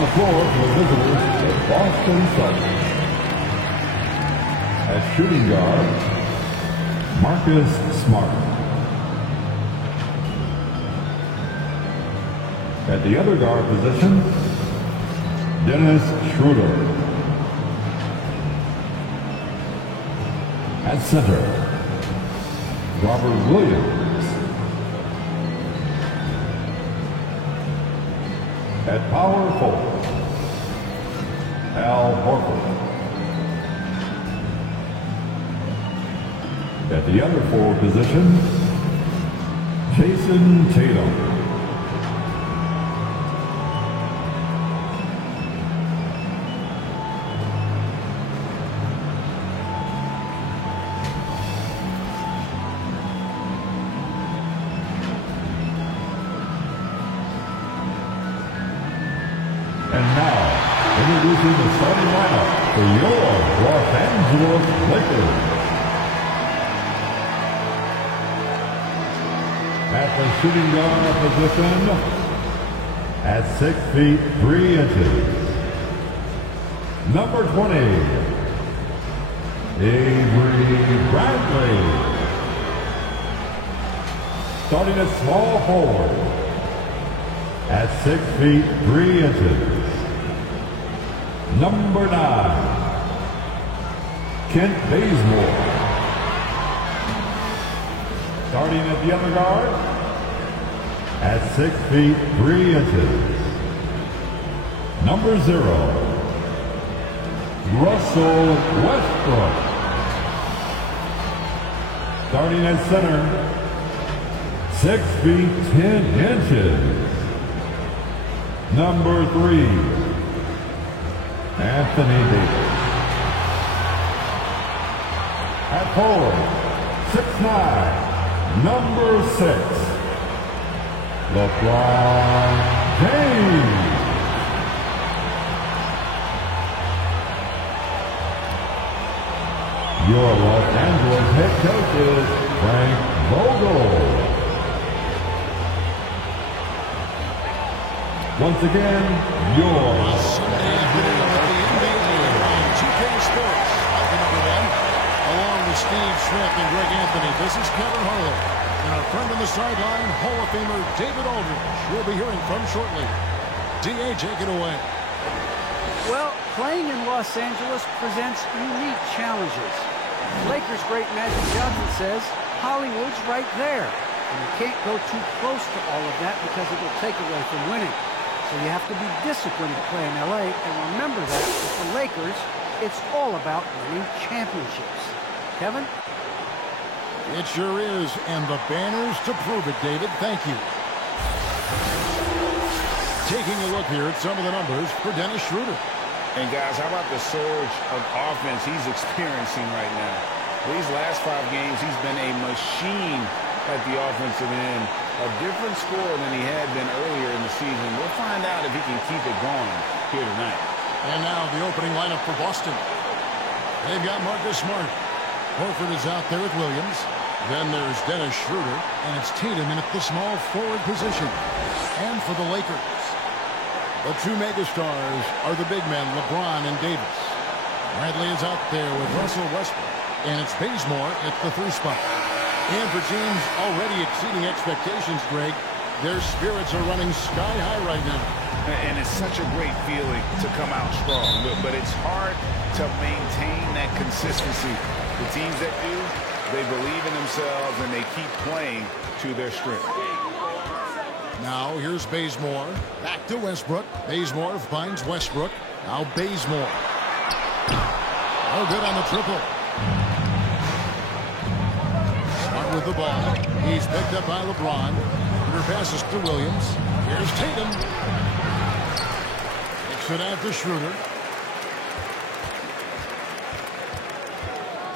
On the floor for the visitors, the Boston Celtics. At shooting guard, Marcus Smart. At the other guard position, Dennis Schroeder. At center, Robert Williams. At power forward, Al Horford. At the other forward position, Jason Tatum. And now, introducing the starting lineup for your Los Angeles Lakers. At the shooting guard position, at 6 feet 3 inches, number 20, Avery Bradley. Starting at small forward, at 6 feet 3 inches, number 9, Kent Bazemore. Starting at the other guard, at 6 feet 3 inches, number 0, Russell Westbrook. Starting at center, 6 feet 10 inches, number 3, Anthony Davis. At forward, 6'9", number 6, LeBron James. Your Los Angeles head coach is Frank Vogel. Once again, your Sunday afternoon of the NBA on 2K Sports. I'm number 1, along with Steve Smith and Greg Anthony. This is Kevin Harlan. And our friend on the sideline, Hall of Famer David Aldridge. We'll be hearing from shortly. D.A., take it away. Well, playing in Los Angeles presents unique challenges. Lakers great Magic Johnson says Hollywood's right there. And you can't go too close to all of that because it will take away from winning. So you have to be disciplined to play in L.A. And remember that with the Lakers, it's all about winning championships. Kevin? It sure is, and the banners to prove it, David. Thank you. Taking a look here at some of the numbers for Dennis Schroeder. And guys, how about the surge of offense he's experiencing right now? These last 5 games, he's been a machine at the offensive end. A different score than he had been earlier in the season. We'll find out if he can keep it going here tonight. And now the opening lineup for Boston. They've got Marcus Smart. Horford is out there with Williams. Then there's Dennis Schroeder, and it's Tatum in at the small forward position. And for the Lakers, the 2 megastars are the big men, LeBron and Davis. Bradley is out there with Russell Westbrook, and it's Bazemore at the 3 spot. And for teams already exceeding expectations, Greg, their spirits are running sky high right now. And it's such a great feeling to come out strong, but it's hard to maintain that consistency. The teams that do, they believe in themselves and they keep playing to their strength. Now here's Bazemore. Back to Westbrook. Bazemore finds Westbrook. Now Bazemore. Oh, good on the triple. Smart with the ball. He's picked up by LeBron. Under passes to Williams. Here's Tatum. Kicks it out to Schroeder.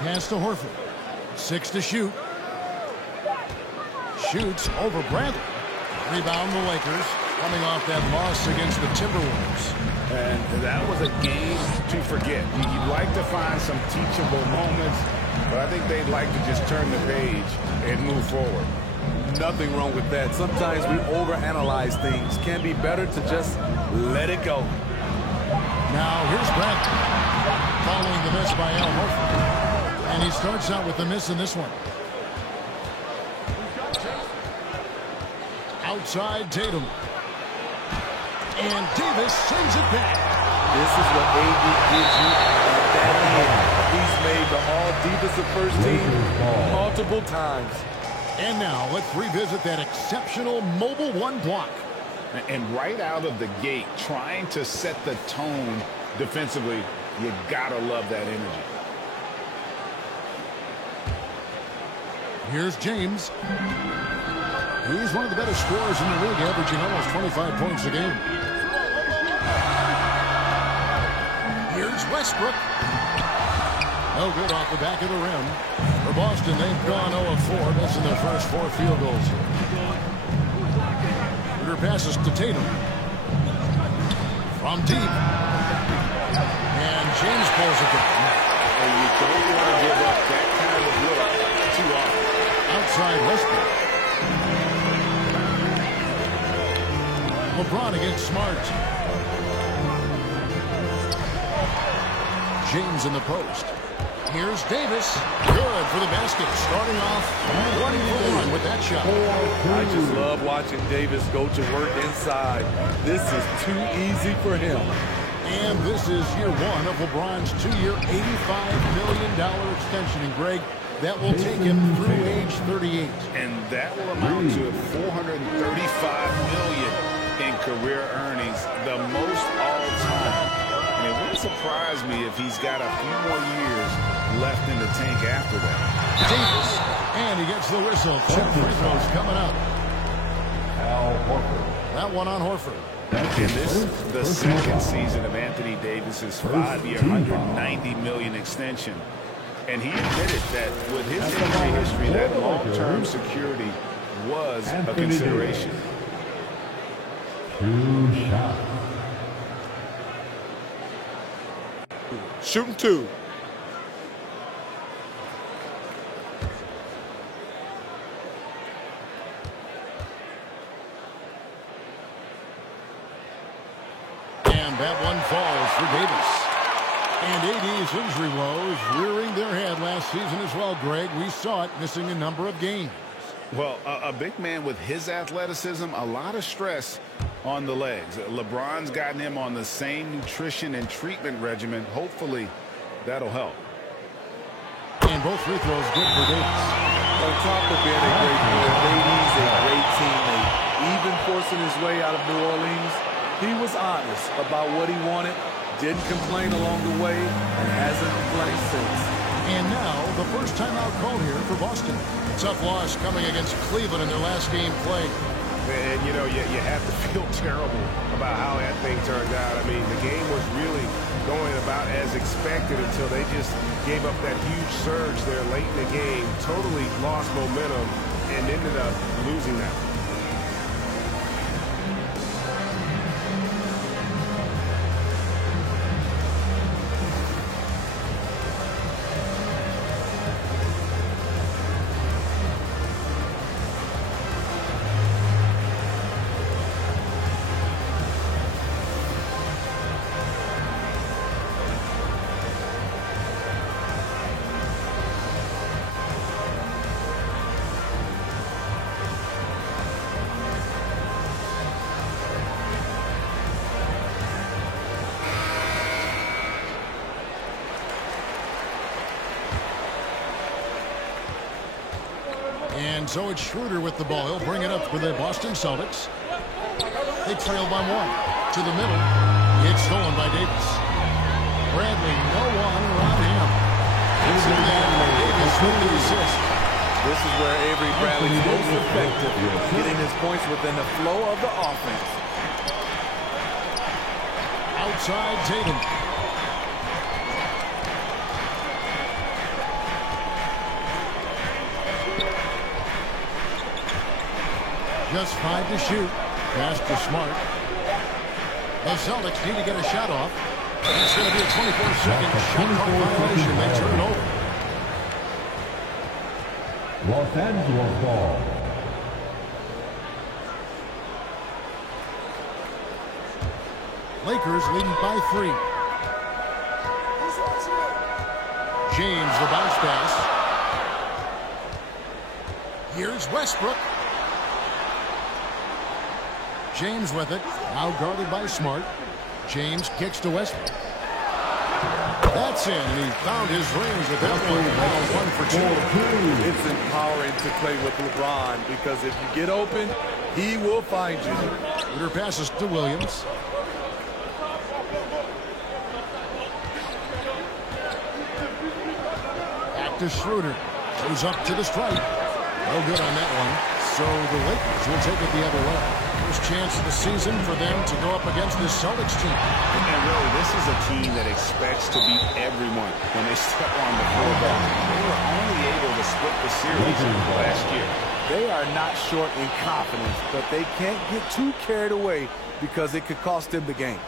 Pass to Horford. 6 to shoot. Shoots over Bradley. Rebound the Lakers, coming off that loss against the Timberwolves. And that was a game to forget. You'd like to find some teachable moments, but I think they'd like to just turn the page and move forward. Nothing wrong with that. Sometimes we overanalyze things. Can be better to just let it go. Now here's Brent following the miss by Al Horford. And he starts out with the miss in this one. Outside Tatum. And Davis sends it back. This is what AD gives you at that end. He's made the all-defensive first team multiple times. And now let's revisit that exceptional mobile one block. And right out of the gate, trying to set the tone defensively, you gotta love that energy. Here's James. He's one of the better scorers in the league, averaging almost 25 points a game. Here's Westbrook. No good off the back of the rim. For Boston, they've gone 0 of 4, missing their first 4 field goals. Shooter passes to Tatum. From deep. And James pulls it down. And you don't want to give up that kind of look too often. Outside Westbrook. LeBron against Smart. James in the post. Here's Davis. Good for the basket. Starting off 1 for 1 with that shot. I just love watching Davis go to work inside. This is too easy for him. And this is year 1 of LeBron's 2-year, $85 million extension. And Greg, that will take him through age 38. And that will amount to $435 million in career earnings, the most all time. And it wouldn't surprise me if he's got a few more years left in the tank after that. Davis, and he gets the whistle. 2 free throws coming up. Al Horford. That one on Horford. And this is the second season of Anthony Davis's 5-year, $190 million extension. And he admitted that with his injury history, that long-term security was a consideration. 2 shots. Shooting 2. And that one falls for Davis. And AD's injury woes rearing their head last season as well, Greg. We saw it missing a number of games. Well, a big man with his athleticism, a lot of stress on the legs. LeBron's gotten him on the same nutrition and treatment regimen. Hopefully, that'll help. And both free throws good for Davis. On top of being a great player, AD's a great teammate. Even forcing his way out of New Orleans, he was honest about what he wanted, didn't complain along the way, and hasn't complained since. And now, the first timeout called here for Boston. Tough loss coming against Cleveland in their last game played. And, you know, you have to feel terrible about how that thing turned out. I mean, the game was really going about as expected until they just gave up that huge surge there late in the game, totally lost momentum, and ended up losing that one. And so it's Schroeder with the ball. He'll bring it up for the Boston Celtics. They trail by 1. To the middle. It's stolen by Davis. Bradley, no one around him. It's in the end. Davis with the assist. This is where Avery Bradley's most effective, getting his points within the flow of the offense. Outside Tatum. Just 5 to shoot. Pass to Smart. The Celtics need to get a shot off. It's going to be a 24-second shot clock violation. They turn over. Los Angeles ball. Lakers leading by 3. James, the bounce pass. Here's Westbrook. James with it. Now guarded by Smart. James kicks to Westbrook. That's in, and he found his range with that one. Now 1 for 2. It's empowering to play with LeBron because if you get open, he will find you. Schroeder passes to Williams. Back to Schroeder. Goes up to the stripe. No good on that one. So the Lakers will take it the other way. First chance of the season for them to go up against this Celtics team. And really, this is a team that expects to beat everyone when they step on the floor. They were only able to split the series last year. They are not short in confidence, but they can't get too carried away because it could cost them the game.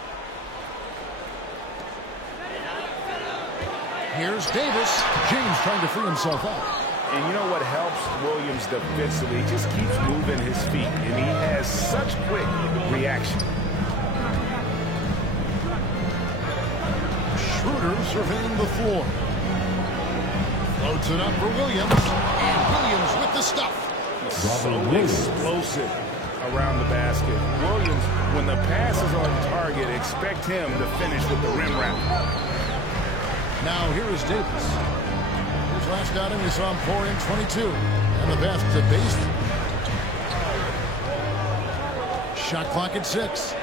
Here's Davis. James trying to free himself up. And you know what helps Williams defensively? He just keeps moving his feet, and he has such quick reaction. Schroeder surveying the floor. Floats it up for Williams. And Williams with the stuff. So explosive around the basket. Williams, when the pass is on target, expect him to finish with the rim wrap. Now here is Davis. His last outing, we saw him pour in 22. And the pass to base. Shot clock at 6.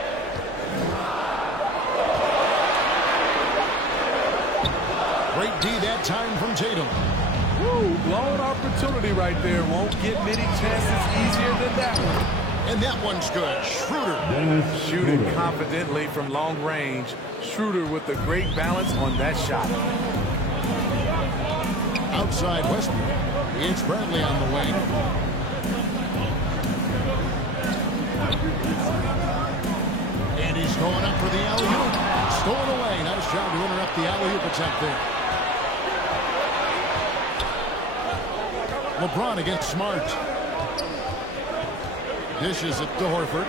Great D that time from Tatum. Woo, blown opportunity right there. Won't get many chances easier than that one. And that one's good. Schroeder. Shooting confidently from long range. Schroeder with a great balance on that shot. Outside Westbrook. It's Bradley on the wing. And he's going up for the alley-oop. Stolen away. Nice job to interrupt the alley-oop attempt there. LeBron against Smart. Dishes it to Horford.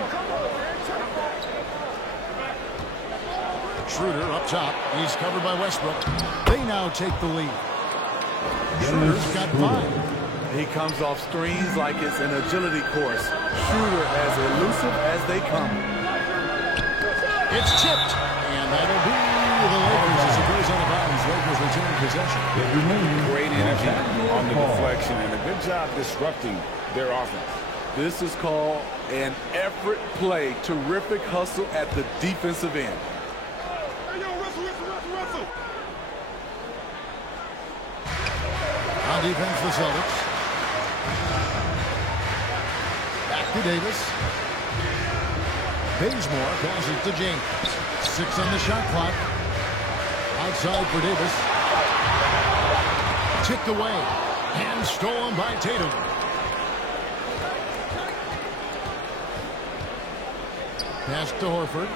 Schroeder up top. He's covered by Westbrook. They now take the lead. Schroeder's got 5. He comes off screens like it's an agility course. Schroeder as elusive as they come. It's tipped. And that'll be the Lakers as it goes out of bounds. Lakers retain possession. Great energy on the deflection and a good job disrupting their offense. This is called an effort play. Terrific hustle at the defensive end. On defense, the Celtics. Back to Davis. Bazemore passes to James. 6 on the shot clock. Outside for Davis. Tipped away. And stolen by Tatum. Pass to Horford.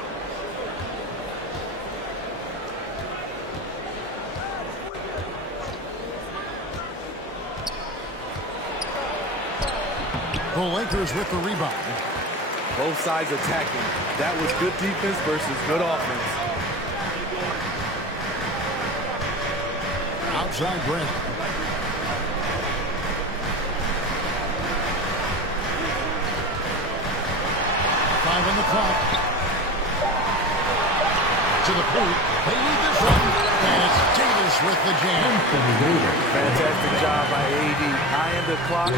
The Lakers with the rebound. Both sides attacking. That was good defense versus good offense. Outside Brent. Five on the clock. To the point. They need this one. And it's Davis with the jam. Fantastic job by AD. High in the clock.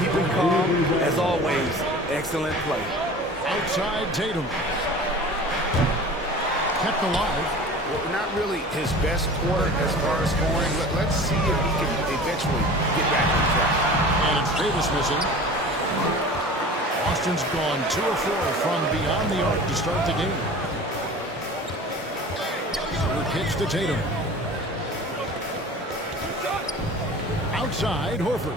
Keeping calm. As always, excellent play. Outside Tatum. Kept alive. Well, not really his best quarter as far as scoring. Let's see if he can eventually get back on track. And it's Davis missing. Boston's gone 2 of 4 from beyond the arc to start the game. Kicks to Tatum. Outside, Horford.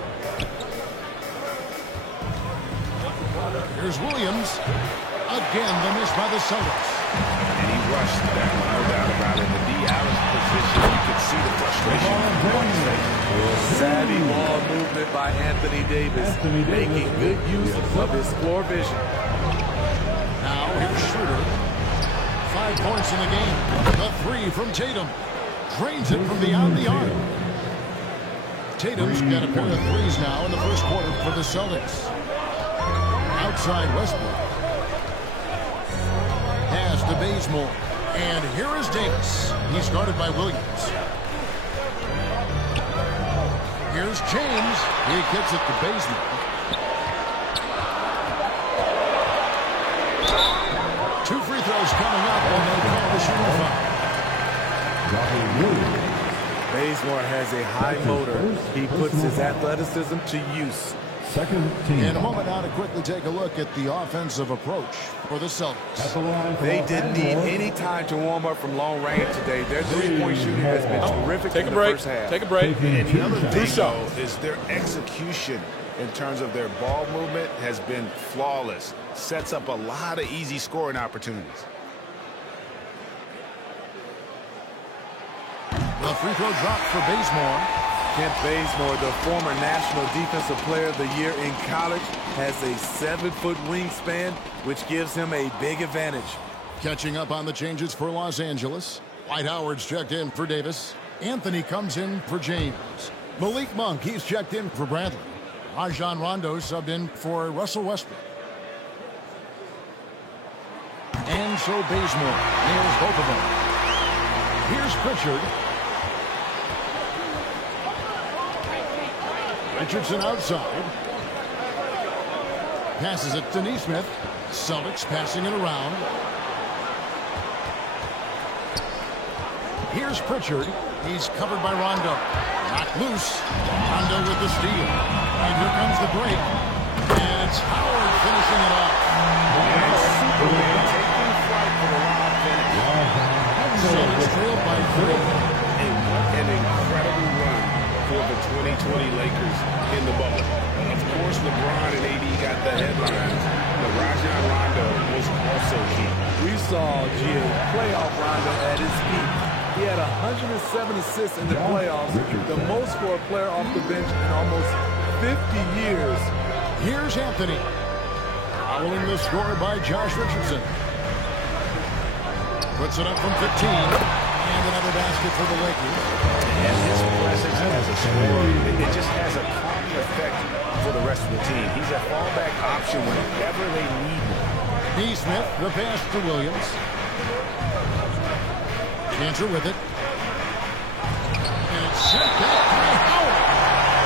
Here's Williams. Again, the miss by the Celtics. And he rushed that one, no doubt about it. The D out of position, you could see the frustration on his face. Savvy ball movement by Anthony Davis, making good use of his floor vision. Now here's Schroeder. 5 points in the game. The 3 from Tatum. Drains it from beyond the arc. Tatum's got a pair of threes now in the first quarter for the Celtics. Outside Westbrook. Pass to Bazemore. And here is Davis. He's guarded by Williams. Here's James. He gets it to Bazemore. Two free throws coming up, and they call the shooting foul. Bazemore has a high motor. He puts his athleticism to use. Second team. In a moment now to quickly take a look at the offensive approach for the Celtics. At the line for They Los didn't need Angeles. any time to warm up from long range today. Their three-point shooting has been terrific in the first half. Take a break. And the other thing, shots. though, is their execution in terms of their ball movement has been flawless. Sets up a lot of easy scoring opportunities. The free throw dropped for Bazemore. Kent Bazemore, the former National Defensive Player of the Year in college, has a 7-foot wingspan, which gives him a big advantage. Catching up on the changes for Los Angeles. Dwight Howard's checked in for Davis. Anthony comes in for James. Malik Monk, he's checked in for Bradley. Rajon Rondo subbed in for Russell Westbrook. And so Bazemore nails both of them. Here's Pritchard. Richardson outside. Passes it to Nesmith. Celtics passing it around. Here's Pritchard. He's covered by Rondo. Knocked loose. Rondo with the steal. And here comes the break. And it's Howard finishing it off. Superman taking flight for the lob finish. Celtics trailed by 3. And what an incredible run for the 2020 Lakers in the bubble. Of course, LeBron and AD got the headlines, but Rajon Rondo was also key. We saw GA playoff Rondo at his peak. He had 107 assists in the playoffs, the most for a player off the bench in almost 50 years. Here's Anthony. Following the score by Josh Richardson. Puts it up from 15. And another basket for the Lakers. And his presence as a scorer, it just has a calming effect for the rest of the team. He's a fallback option whenever they need him. Nesmith, the pass to Williams. Cantor with it. And it's sent back by Howard.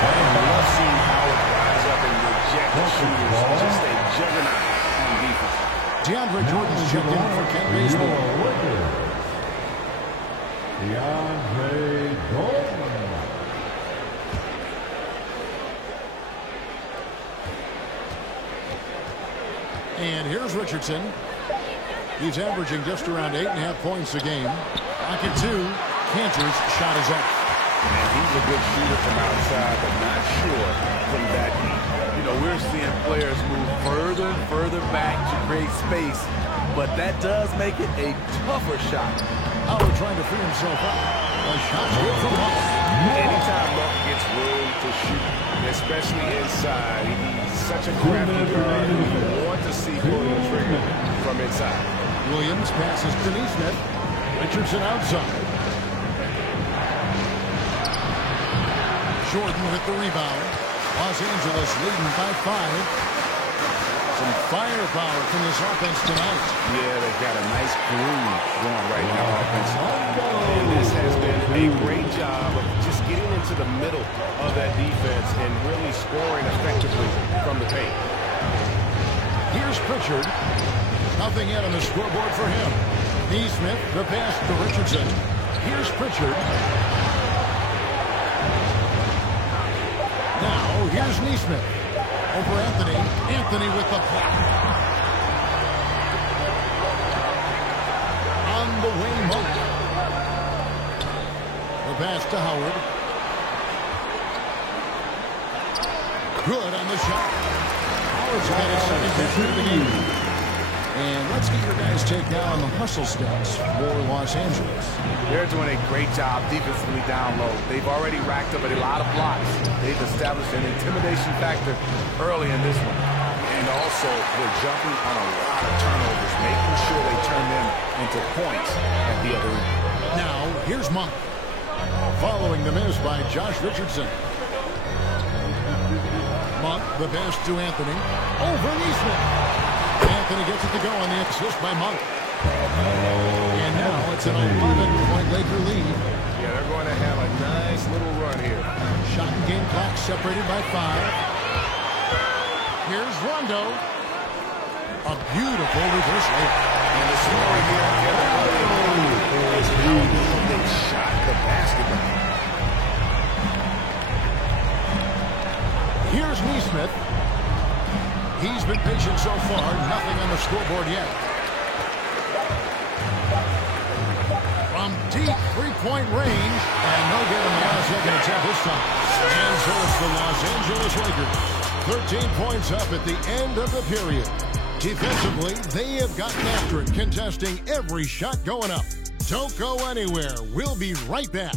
I love seeing Howard rise up and reject the shooters. Just a juggernaut on defense. DeAndre Jordan's checked in for Kent Bazemore. DeAndre Jordan. And here's Richardson. He's averaging just around 8.5 points a game. Pocket 2. Cantor's shot is up. And he's a good shooter from outside, but not sure from that deep. You know, we're seeing players move further and further back to create space, but that does make it a tougher shot. Howard trying to free himself up. A shot's good from Monk. Anytime Monk gets room to shoot, especially inside, he's such a crafty guard. You want to see pulling the trigger from inside. Williams passes to Nesmith. Richardson outside. Jordan with the rebound. Los Angeles leading by 5. Some firepower from this offense tonight. Yeah, they've got a nice groove going right now offensively. And this has been a great job of just getting into the middle of that defense and really scoring effectively from the paint. Here's Pritchard. Nothing yet on the scoreboard for him. Nesmith, the pass to Richardson. Here's Pritchard. Now, here's Nesmith. Over Anthony. Anthony with the block. On the way, Monk. The pass to Howard. Good on the shot. Howard's got his second picture of the game. And let's get your guys' take now on the hustle stats for Los Angeles. They're doing a great job defensively down low. They've already racked up a lot of blocks. They've established an intimidation factor early in this one. And also, they're jumping on a lot of turnovers, making sure they turn them into points at the other end. Now, here's Monk. Following the miss by Josh Richardson. Monk, the pass to Anthony. Over Neesmith. Anthony gets it to go on the assist by Monk. And now it's an 11-point Laker lead. Yeah, they're going to have a nice little run here. Shot and game clock separated by 5. Here's Rondo. A beautiful reverse layup. And the story here is how they shot the basketball. Here's Neesmith. He's been patient so far. Nothing on the scoreboard yet. From deep three-point range. And no good on the second attempt this time. And so it's the Los Angeles Lakers. 13 points up at the end of the period. Defensively, they have gotten after it, contesting every shot going up. Don't go anywhere. We'll be right back.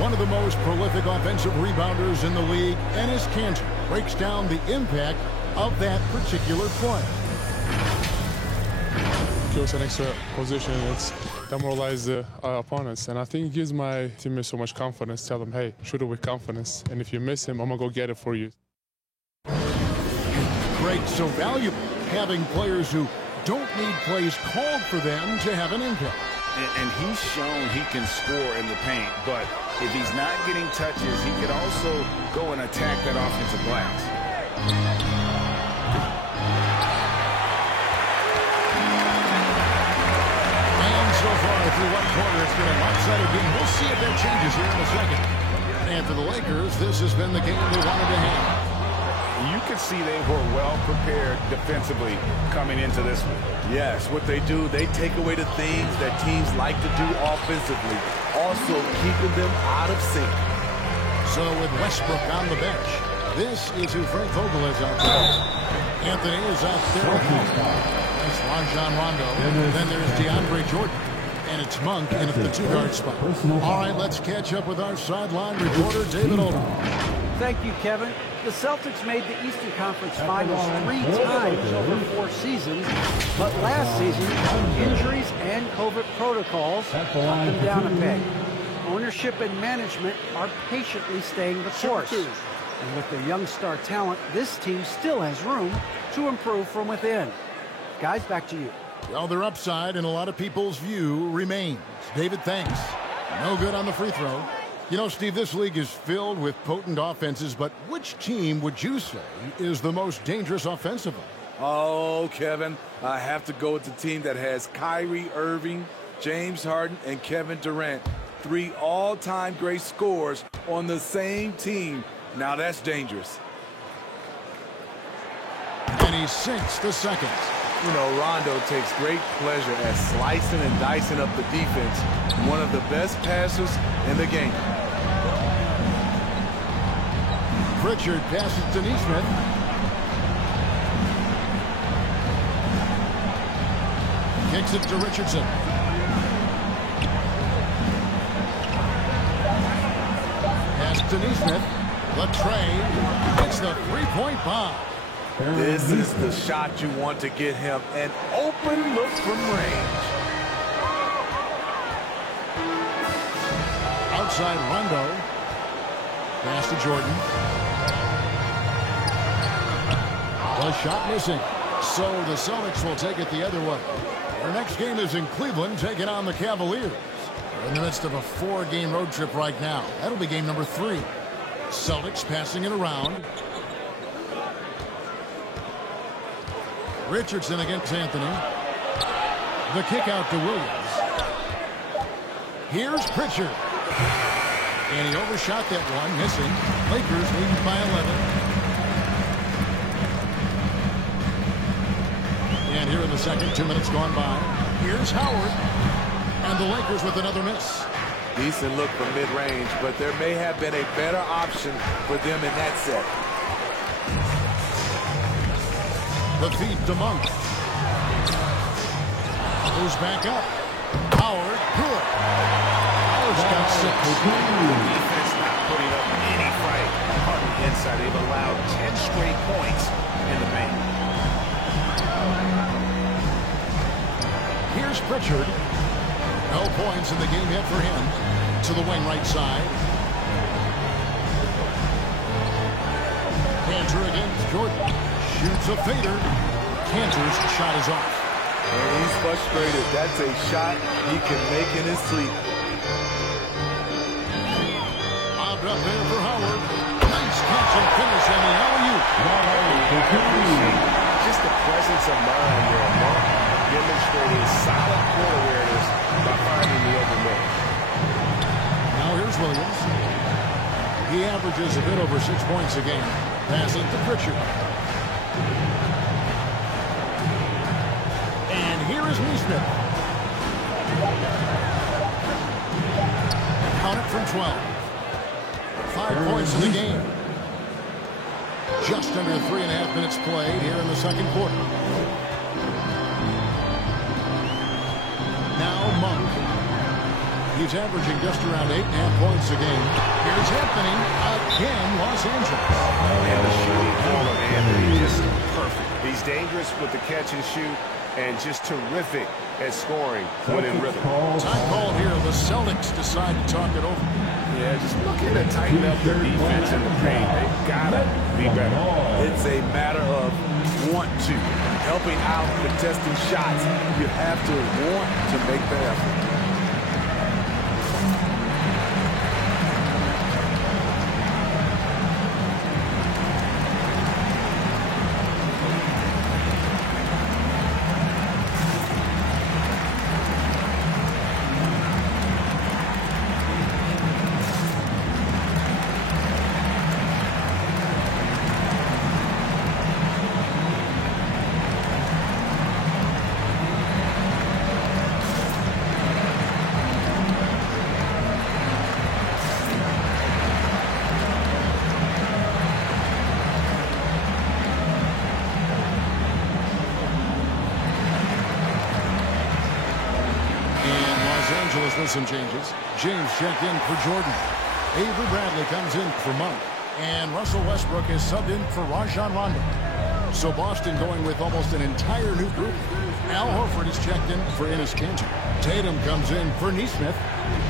One of the most prolific offensive rebounders in the league, Enes Kanter, breaks down the impact of that particular play. Kills an extra position. It's demoralized the opponents, and I think it gives my teammates so much confidence. Tell them, hey, shoot it with confidence, and if you miss him, I'm gonna go get it for you. Great, so valuable having players who don't need plays called for them to have an impact. And he's shown he can score in the paint, but if he's not getting touches, he could also go and attack that offensive glass. And so far through one quarter, it's been a lopsided game. We'll see if that changes here in a second. And for the Lakers, this has been the game they wanted to have. You could see they were well prepared defensively coming into this one. Yes, what they do, they take away the things that teams like to do offensively, also keeping them out of sync. So with Westbrook on the bench, this is who Frank Vogel is out there. Anthony is out there. That's Rajon Rondo. Then there's DeAndre Jordan. And it's Monk in at the two-guard spot. All right, let's catch up with our sideline reporter, David Olden. Thank you, Kevin. The Celtics made the Eastern Conference Finals 3 times over 4 seasons, but last season, injuries and COVID protocols knocked them down a peg. Ownership and management are patiently staying the course. And with their young star talent, this team still has room to improve from within. Guys, back to you. Well, their upside in a lot of people's view remains. David, thanks. No good on the free throw. You know, Steve, this league is filled with potent offenses, but which team would you say is the most dangerous offensively? Oh, Kevin, I have to go with the team that has Kyrie Irving, James Harden, and Kevin Durant. 3 all-time great scorers on the same team. Now that's dangerous. And he sinks the seconds. You know, Rondo takes great pleasure at slicing and dicing up the defense. One of the best passers in the game. Pritchard passes to Neesmith. Kicks it to Richardson. Pass to Neesmith. Latrey hits the three-point bomb. This is the shot you want to get him. An open look from range. Outside Rondo. Pass to Jordan. The shot missing. So the Celtics will take it the other way. Their next game is in Cleveland, taking on the Cavaliers. They're in the midst of a 4-game road trip right now. That'll be game number 3. Celtics passing it around. Richardson against Anthony. The kick out to Williams. Here's Pritchard. And he overshot that one, missing. Lakers leading by 11. And here in the second, 2 minutes gone by. Here's Howard. And the Lakers with another miss. Decent look from mid-range, but there may have been a better option for them in that set. The feed to Monk. Goes back up. Howard, good. Howard's got 6. Defense not putting up any fight on the inside. They've allowed 10 straight points in the paint. Here's Pritchard. No points in the game yet for him. To the wing right side. Cantor against Jordan. Shoots a fader. Cantor's shot is off. And he's frustrated. That's a shot he can make in his sleep. Bobbed up there for Howard. Nice catch and finish on the alley-oop. Just the presence of mind there, Mark, demonstrating solid court awareness by finding the open man. Now here's Williams. He averages a bit over 6 points a game. Passing to Pritchard. And here is Neesmith. Count it from 12. 5 points in the game. Just under 3.5 minutes played here in the second quarter. Now Monk. He's averaging just around 8.5 points a game. Here's Anthony again, Los Angeles. And the shooting form of Anthony just perfect. He's dangerous with the catch and shoot and just terrific at scoring when in rhythm. Time called here. The Celtics decide to talk it over. Yeah, just looking to tighten up their defense in the paint. They've got to be better. It's a matter of want to. Helping out, contesting shots. You have to want to make the effort. With some changes. James checked in for Jordan. Avery Bradley comes in for Monk. And Russell Westbrook is subbed in for Rajon Rondo. So Boston going with almost an entire new group. Al Horford is checked in for Enes Kanter. Tatum comes in for Neesmith.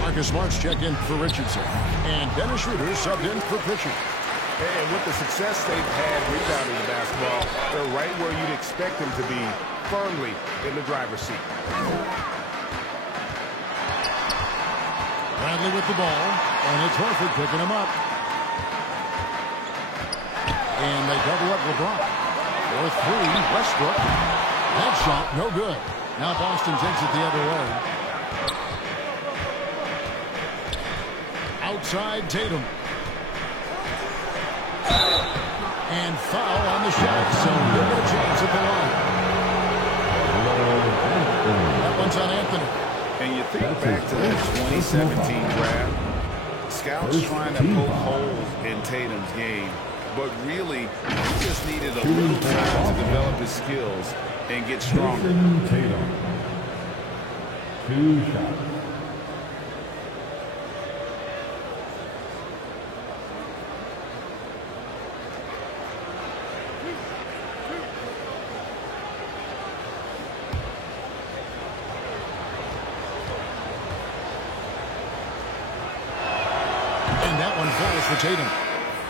Marcus Smart's checked in for Richardson. And Dennis Schroeder subbed in for Pritchard. And with the success they've had rebounding the basketball, they're right where you'd expect them to be, firmly in the driver's seat. Bradley with the ball, and it's Horford picking him up. And they double up LeBron. For 3, Westbrook. That shot, no good. Now Boston takes it the other way. Outside Tatum. And foul on the shot, so he'll get a chance at the line. That one's on Anthony. And you think back to that 2017 draft, scouts trying to poke holes in Tatum's game, but really, he just needed a little time to develop his skills and get stronger. Tatum. 2 shots. For Tatum.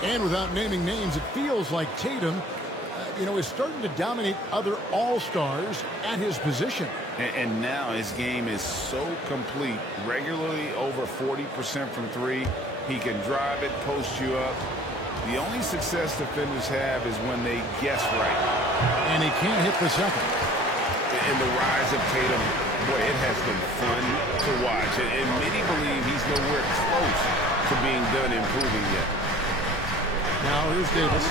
And without naming names, it feels like Tatum, is starting to dominate other all-stars at his position. And now his game is so complete. Regularly over 40% from 3. He can drive it, post you up. The only success defenders have is when they guess right. And he can't hit the second. And the rise of Tatum, boy, it has been fun to watch. And many believe he's nowhere close to being done improving yet. Now here's Davis.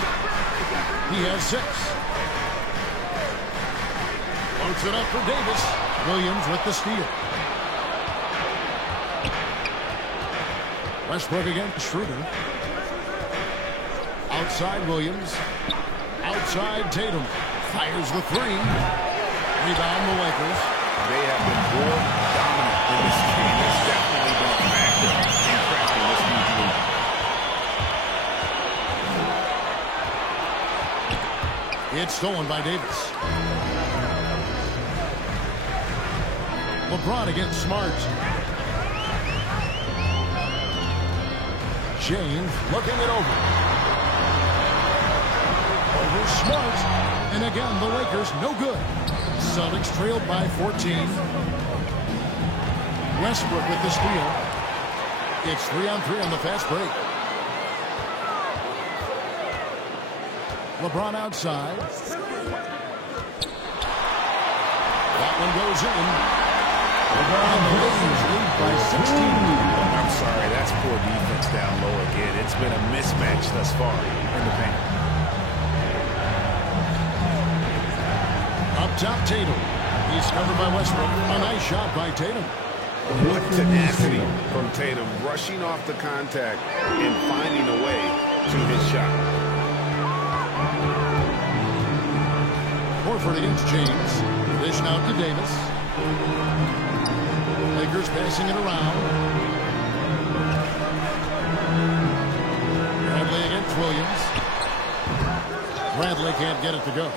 He has 6. Floats it up for Davis. Williams with the steal. Westbrook against Schroeder. Outside Williams. Outside Tatum. Fires the 3. Rebound the Lakers. They have been more dominant in this game. It's definitely been a factor in cracking this huge lead. It's stolen by Davis. LeBron against Smart. James looking it over. Over Smart. And again, the Lakers no good. Celtics trailed by 14. Westbrook with the steal. It's 3-on-3 on the fast break. LeBron outside. That one goes in. LeBron, the Lakers lead by 16. I'm sorry, that's poor defense down low again. It's been a mismatch thus far in the paint. Up top, Tatum. He's covered by Westbrook. A nice shot by Tatum. What tenacity from Tatum, rushing off the contact and finding a way to his shot. Horford against James. Dish out to Davis. Lakers passing it around. Bradley against Williams. Bradley can't get it to go.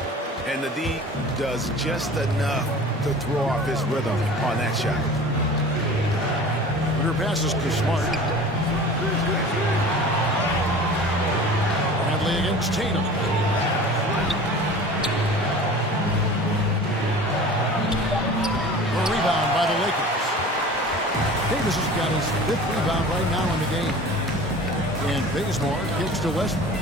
And the D does just enough to throw off his rhythm on that shot. Her passes to Smart. Bradley against Tatum. A rebound by the Lakers. Davis has got his 5th rebound right now in the game. And Bazemore kicks to Westbrook.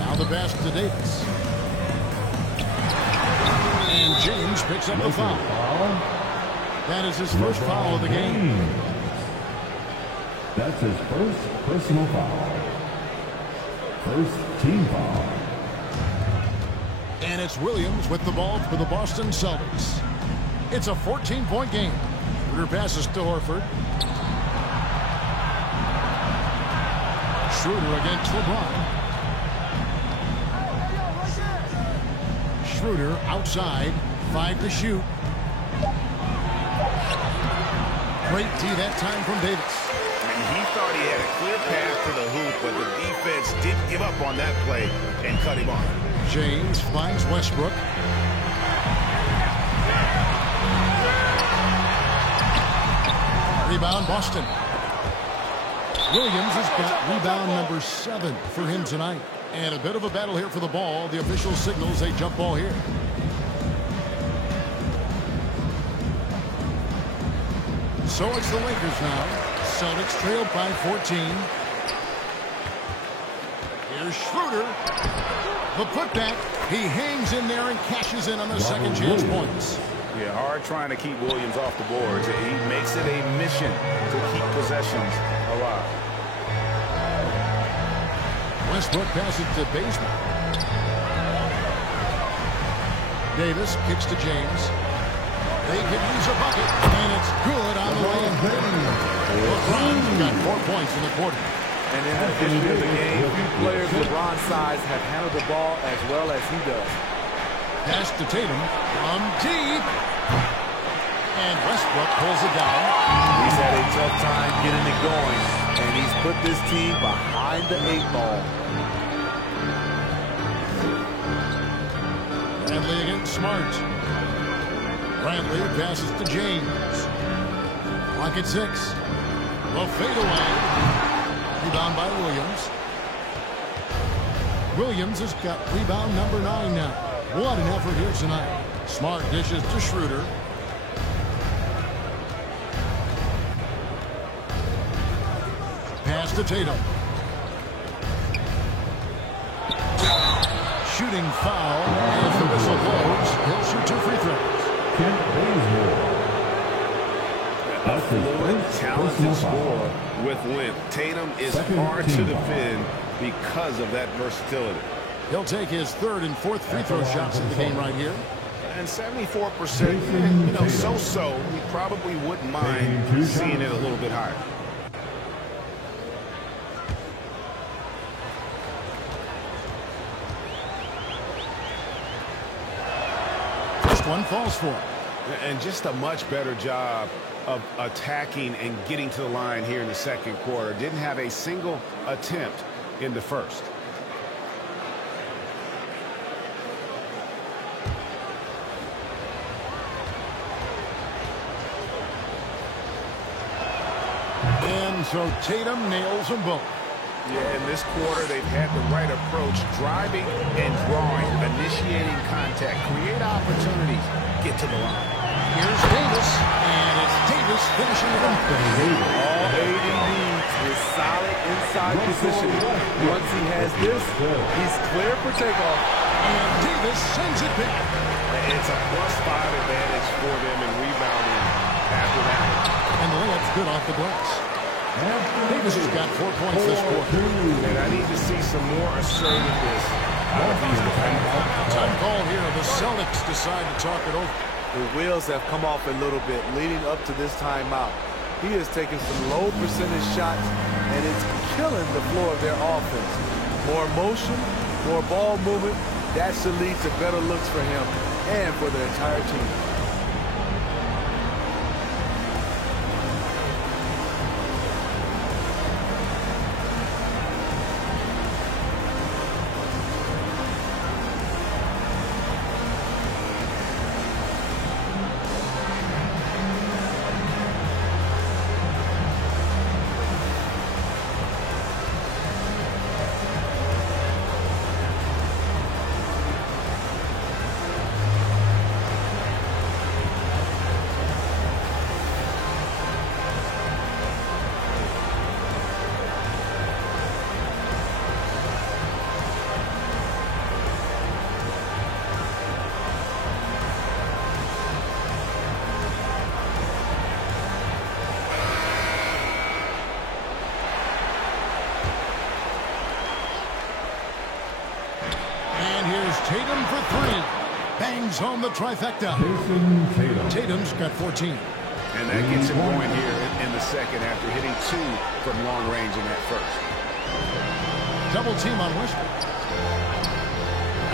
Now the pass to Davis. And James picks up the foul. That is his first foul of the game. That's his first personal foul. First team foul. And it's Williams with the ball for the Boston Celtics. It's a 14-point game. Schroeder passes to Horford. Schroeder against LeBron. Schroeder outside. 5 to shoot. Great D that time from Davis. And he thought he had a clear path to the hoop, but the defense didn't give up on that play and cut him off. James finds Westbrook. Rebound Boston. Williams has got rebound number 7 for him tonight. And a bit of a battle here for the ball. The official signals a jump ball here. So it's the Lakers now. Celtics trailed by 14. Here's Schroeder. The putback. He hangs in there and cashes in on the second chance points. Yeah, hard trying to keep Williams off the boards. He makes it a mission to keep possessions alive. Westbrook passes to Bazemore. Davis kicks to James. They could use a bucket, and it's good on the way. LeBron's got 4 points in the quarter. And in the history of the game, few players LeBron's size have handled the ball as well as he does. Pass to Tatum from deep. And Westbrook pulls it down. He's had a tough time getting it going, and he's put this team behind the 8 ball. Bradley against Smart. Bradley passes to James. Clock at 6. The fadeaway. Rebound by Williams. Williams has got rebound number 9 now. What an effort here tonight. Smart dishes to Schroeder. Pass to Tatum. Shooting foul as the whistle blows. He'll shoot 2 free throws. Kent Bazemore. That's his first Talented personal foul. scorer with length. Tatum is Second hard to team foul. defend because of that versatility. He'll take his 3rd and 4th free throw shots in the game right here. And 74%, so-so. We probably wouldn't mind seeing it a little bit higher. one falls for him. And just a much better job of attacking and getting to the line here in the second quarter. Didn't have a single attempt in the first. And so Tatum nails them both. Yeah, in this quarter, they've had the right approach, driving and drawing, initiating contact, create opportunities, get to the line. Here's Davis, and it's Davis finishing it up. All AD needs is solid inside positioning. Once he has this, he's clear for takeoff. And Davis sends it back. It's a +5 advantage for them in rebounding after that. And the layup's good off the glass. Davis has got 4 points this quarter. And I need to see some more assertiveness out of these defenders. Time call here. The Celtics decide to talk it over. The wheels have come off a little bit leading up to this timeout. He has taken some low percentage shots, and it's killing the flow of their offense. More motion, more ball movement, that should lead to better looks for him and for the entire team. Tatum for three. Bangs home the trifecta. Tatum's got 14. And that gets him going here in the second after hitting 2 from long range in that first. Double team on Westbrook.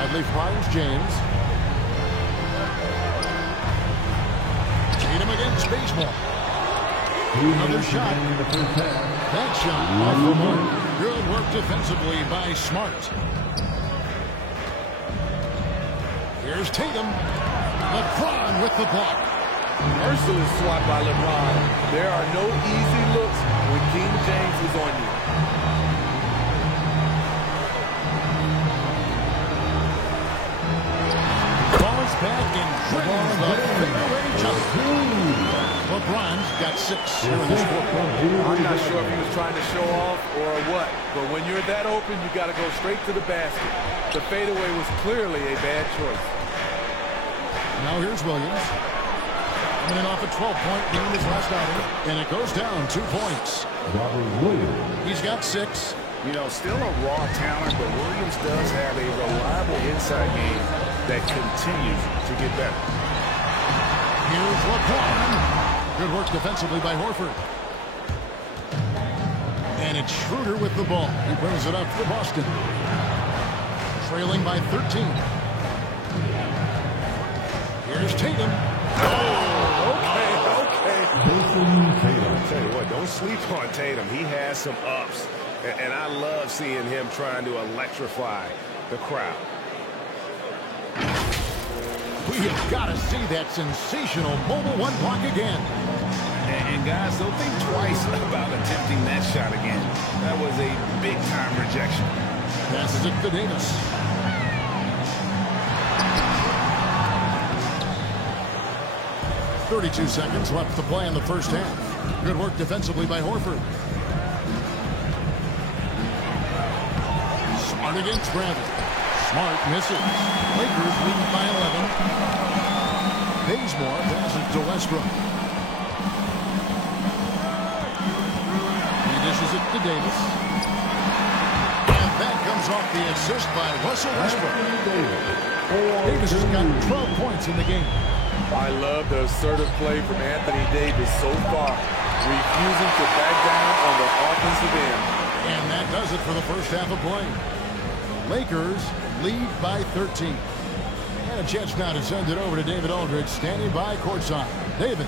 Adley finds James. Tatum against Bazemore. Another shot. That shot off the mark. Good work defensively by Smart. Here's Tatum. LeBron with the block. Merciless swat by LeBron. There are no easy looks when King James is on you. Falls back and drains the fadeaway jump. LeBron's got 6 here in this quarter. I'm not sure if he was trying to show off or what, but when you're that open, you got to go straight to the basket. The fadeaway was clearly a bad choice. Now here's Williams. Coming off a 12-point game his last outing, and it goes down 2 points. Robert Williams. He's got 6. You know, still a raw talent, but Williams does have a reliable inside game that continues to get better. Here's LeBron. Good work defensively by Horford. And it's Schroeder with the ball. He brings it up for Boston. Trailing by 13. Here's Tatum. Oh, okay. I tell you what, don't sleep on Tatum. He has some ups. And I love seeing him trying to electrify the crowd. We have got to see that sensational mobile one block again. And guys, don't think twice about attempting that shot again. That was a big-time rejection. Passes it to Davis. .32 seconds left to play in the first half. Good work defensively by Horford. Smart against Bradley. Smart misses. Lakers lead by 11. Bazemore passes to Westbrook. He dishes it to Davis. And that comes off the assist by Russell Westbrook. Davis has got 12 points in the game. I love the assertive play from Anthony Davis so far, refusing to back down on the offensive end. And that does it for the first half of play. Lakers lead by 13. And a chance now to send it over to David Aldridge, standing by courtside. David.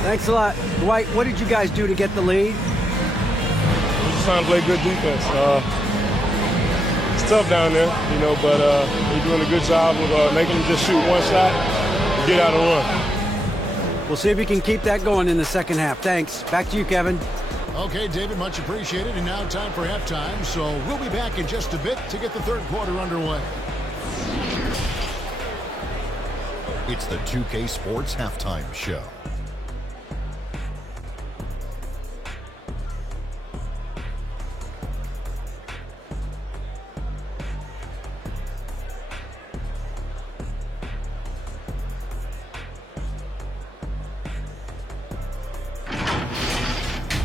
Thanks a lot. Dwight, what did you guys do to get the lead? We're just trying to play good defense. It's tough down there, you know, but we're doing a good job of making them just shoot one shot and get out and run. We'll see if we can keep that going in the second half. Thanks. Back to you, Kevin. Okay, David, much appreciated. And now time for halftime. So we'll be back in just a bit to get the third quarter underway. It's the 2K Sports Halftime Show.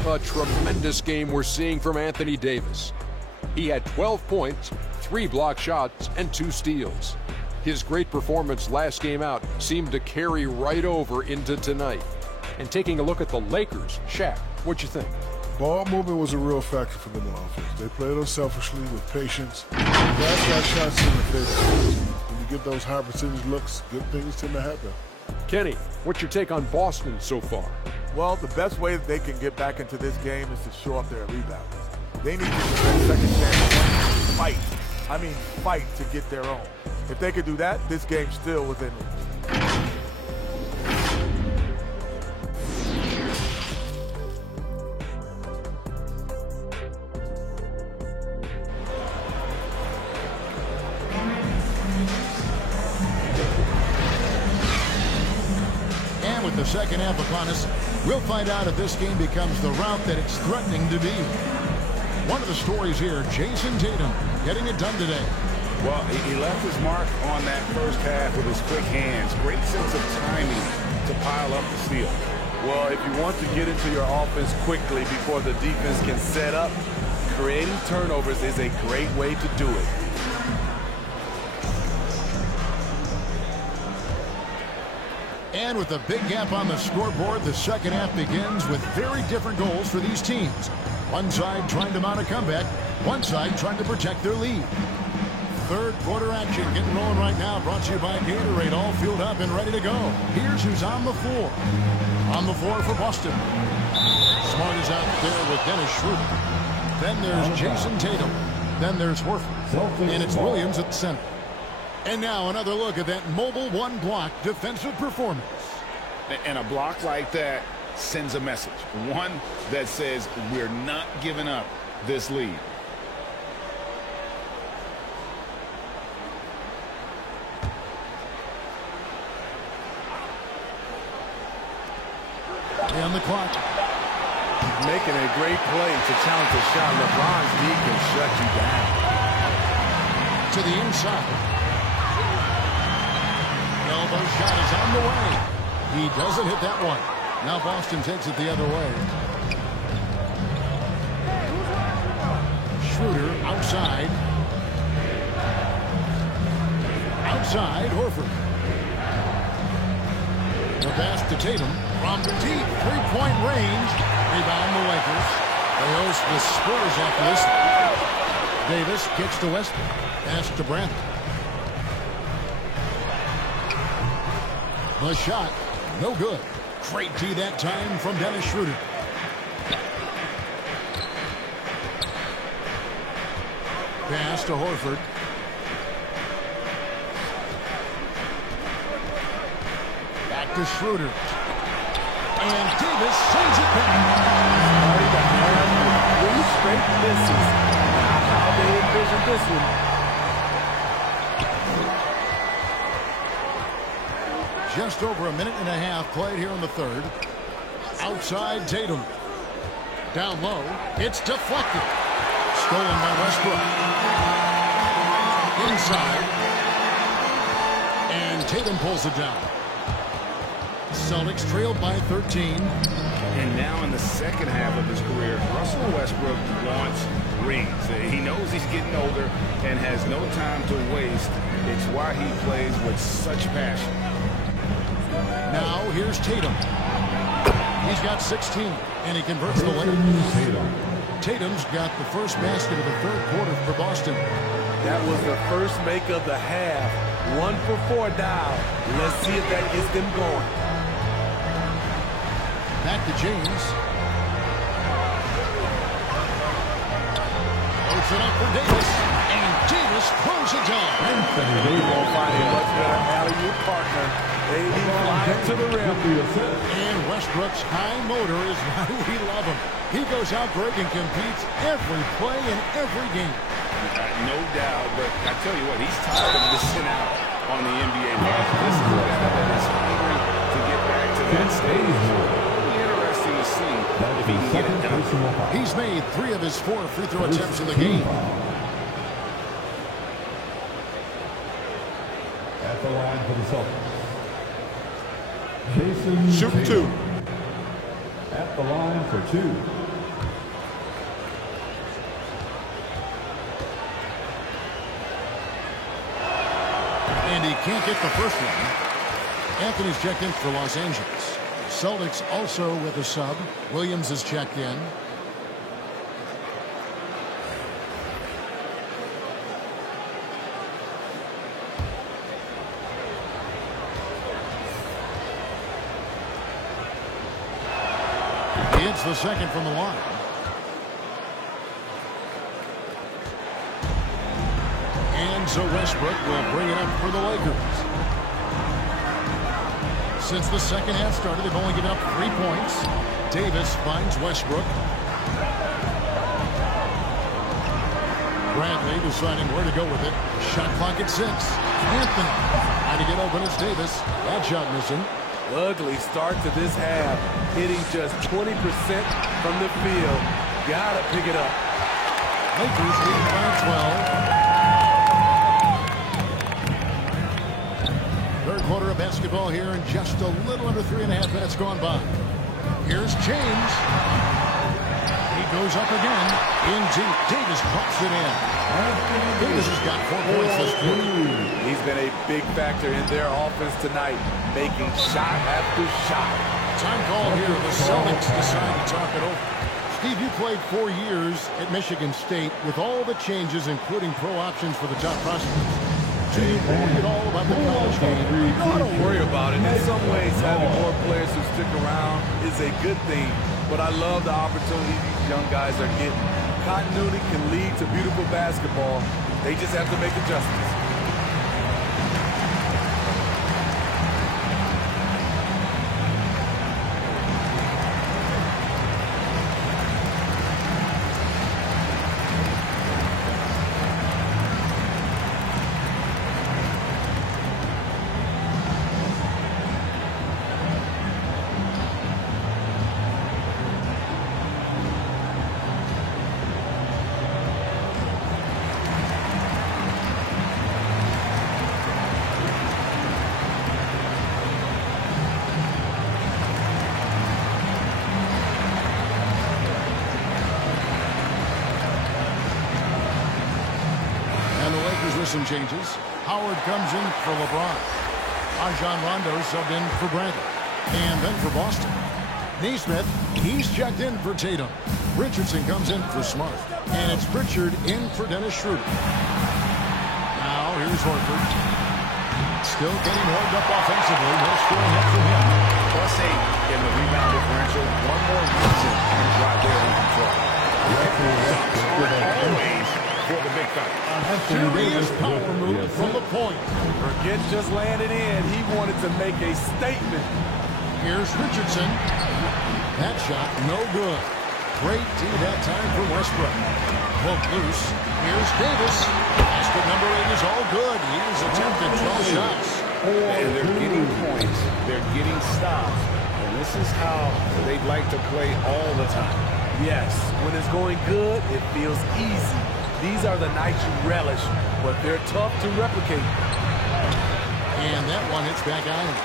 A tremendous game we're seeing from Anthony Davis. He had 12 points, 3 block shots, and 2 steals. His great performance last game out seemed to carry right over into tonight. And taking a look at the Lakers, Shaq, what'd you think? Ball movement was a real factor for them on offense. They played unselfishly with patience. Guys got shots in the face. When you get those high percentage looks, good things tend to happen. Kenny, what's your take on Boston so far? Well, the best way that they can get back into this game is to show up their rebounds. They need to get that second chance. Fight. I mean, fight to get their own. If they could do that, this game's still within reach. And with the second half upon us, we'll find out if this game becomes the route that it's threatening to be. One of the stories here, Jason Tatum getting it done today. Well, he left his mark on that first half with his quick hands. Great sense of timing to pile up the steal. Well, if you want to get into your offense quickly before the defense can set up, creating turnovers is a great way to do it. And with a big gap on the scoreboard, the second half begins with very different goals for these teams. One side trying to mount a comeback, one side trying to protect their lead. Third quarter action getting rolling right now, brought to you by Gatorade, all fueled up and ready to go. Here's who's on the floor. On the floor for Boston. Smart is out there with Dennis Schroeder. Then there's Jason Tatum. Then there's Horford. And it's Williams at the center. And now another look at that mobile one block defensive performance. And a block like that sends a message. One that says we're not giving up this lead. And the clock. Making a great play to challenge a shot. LeBron's D can shut you down. To the inside. Elbow shot is on the way. He doesn't hit that one. Now Boston takes it the other way. Schroeder outside. Outside, Horford. The pass to Tatum from deep three-point range. Rebound the Lakers. They host the Spurs after this. Davis kicks to Westbrook. Pass to Brandt. The shot, no good. Great D that time from Dennis Schroeder. Pass to Horford. Back to Schroeder. And Davis sends it back. Starting to have 3 straight misses. Not how they envisioned this one. Just over a minute and a half played here in the third. Outside Tatum. Down low. It's deflected. Stolen by Westbrook. Inside. And Tatum pulls it down. Celtics trailed by 13. And now in the second half of his career, Russell Westbrook wants rings. He knows he's getting older and has no time to waste. It's why he plays with such passion. Now here's Tatum. He's got 16, and he converts the Lakers. Tatum's got the first basket of the third quarter for Boston. That was the first make of the half. 1 for 4 now. Let's see if that gets them going. Back to James. Puts it up for Davis. And Davis throws it down. We're going to find a much better alley-oop partner. AD flying to the rim. And Westbrook's high motor is why we love him. He goes out great and competes every play in every game. No doubt, but I tell you what, he's tired of missing out on the NBA match. This is a guy that is hungry to get back to that stage. It'll be interesting to see if he can get it done. He's made 3 of his 4 free throw attempts in the game. At the line for the Celtics, Jason Shoot Tatum. 2. At the line for 2. And he can't get the first one. Anthony's checked in for Los Angeles. Celtics also with a sub. Williams is checked in. He hits the second from the line. And so Westbrook will bring it up for the Lakers. Since the second half started, they've only given up 3 points. Davis finds Westbrook. Bradley deciding where to go with it. Shot clock at 6. Anthony trying to get open. It's Davis. That shot missing. Ugly start to this half. Hitting just 20% from the field. Gotta pick it up. Lakers lead by 12. Third quarter of basketball here, and just a little under 3.5 minutes gone by. Here's James. He goes up again. In deep. Davis drops it in. Davis has got 4 points this quarter. He's been a big factor in their offense tonight, making shot after shot. Time call here. The Celtics decide to talk it over. Steve, you played 4 years at Michigan State with all the changes, including pro options for the top prospects. Do you worry at all about the college game? No, I don't worry about it. In some ways, having more players who stick around is a good thing, but I love the opportunity these young guys are getting. Continuity can lead to beautiful basketball. They just have to make adjustments. Some changes. Howard comes in for LeBron. Rajon Rondo subbed in for Bradley. And then for Boston, Nesmith, he's checked in for Tatum. Richardson comes in for Smart. And it's Pritchard in for Dennis Schroeder. Now here's Horford. Still getting warmed up offensively. No scoring yet for him. +8 in the rebound differential. One more reason right there in control. Always for the big fight. Serious power move from the point. Forget just landing in. He wanted to make a statement. Here's Richardson. That shot, no good. Great D that time for Westbrook. Hook loose. Here's Davis. Basket number 8 is all good. He's attempted 12 shots. And they're getting points. They're getting stops. And this is how they'd like to play all the time. Yes, when it's going good, it feels easy. These are the nights you relish, but they're tough to replicate. And that one hits back iron.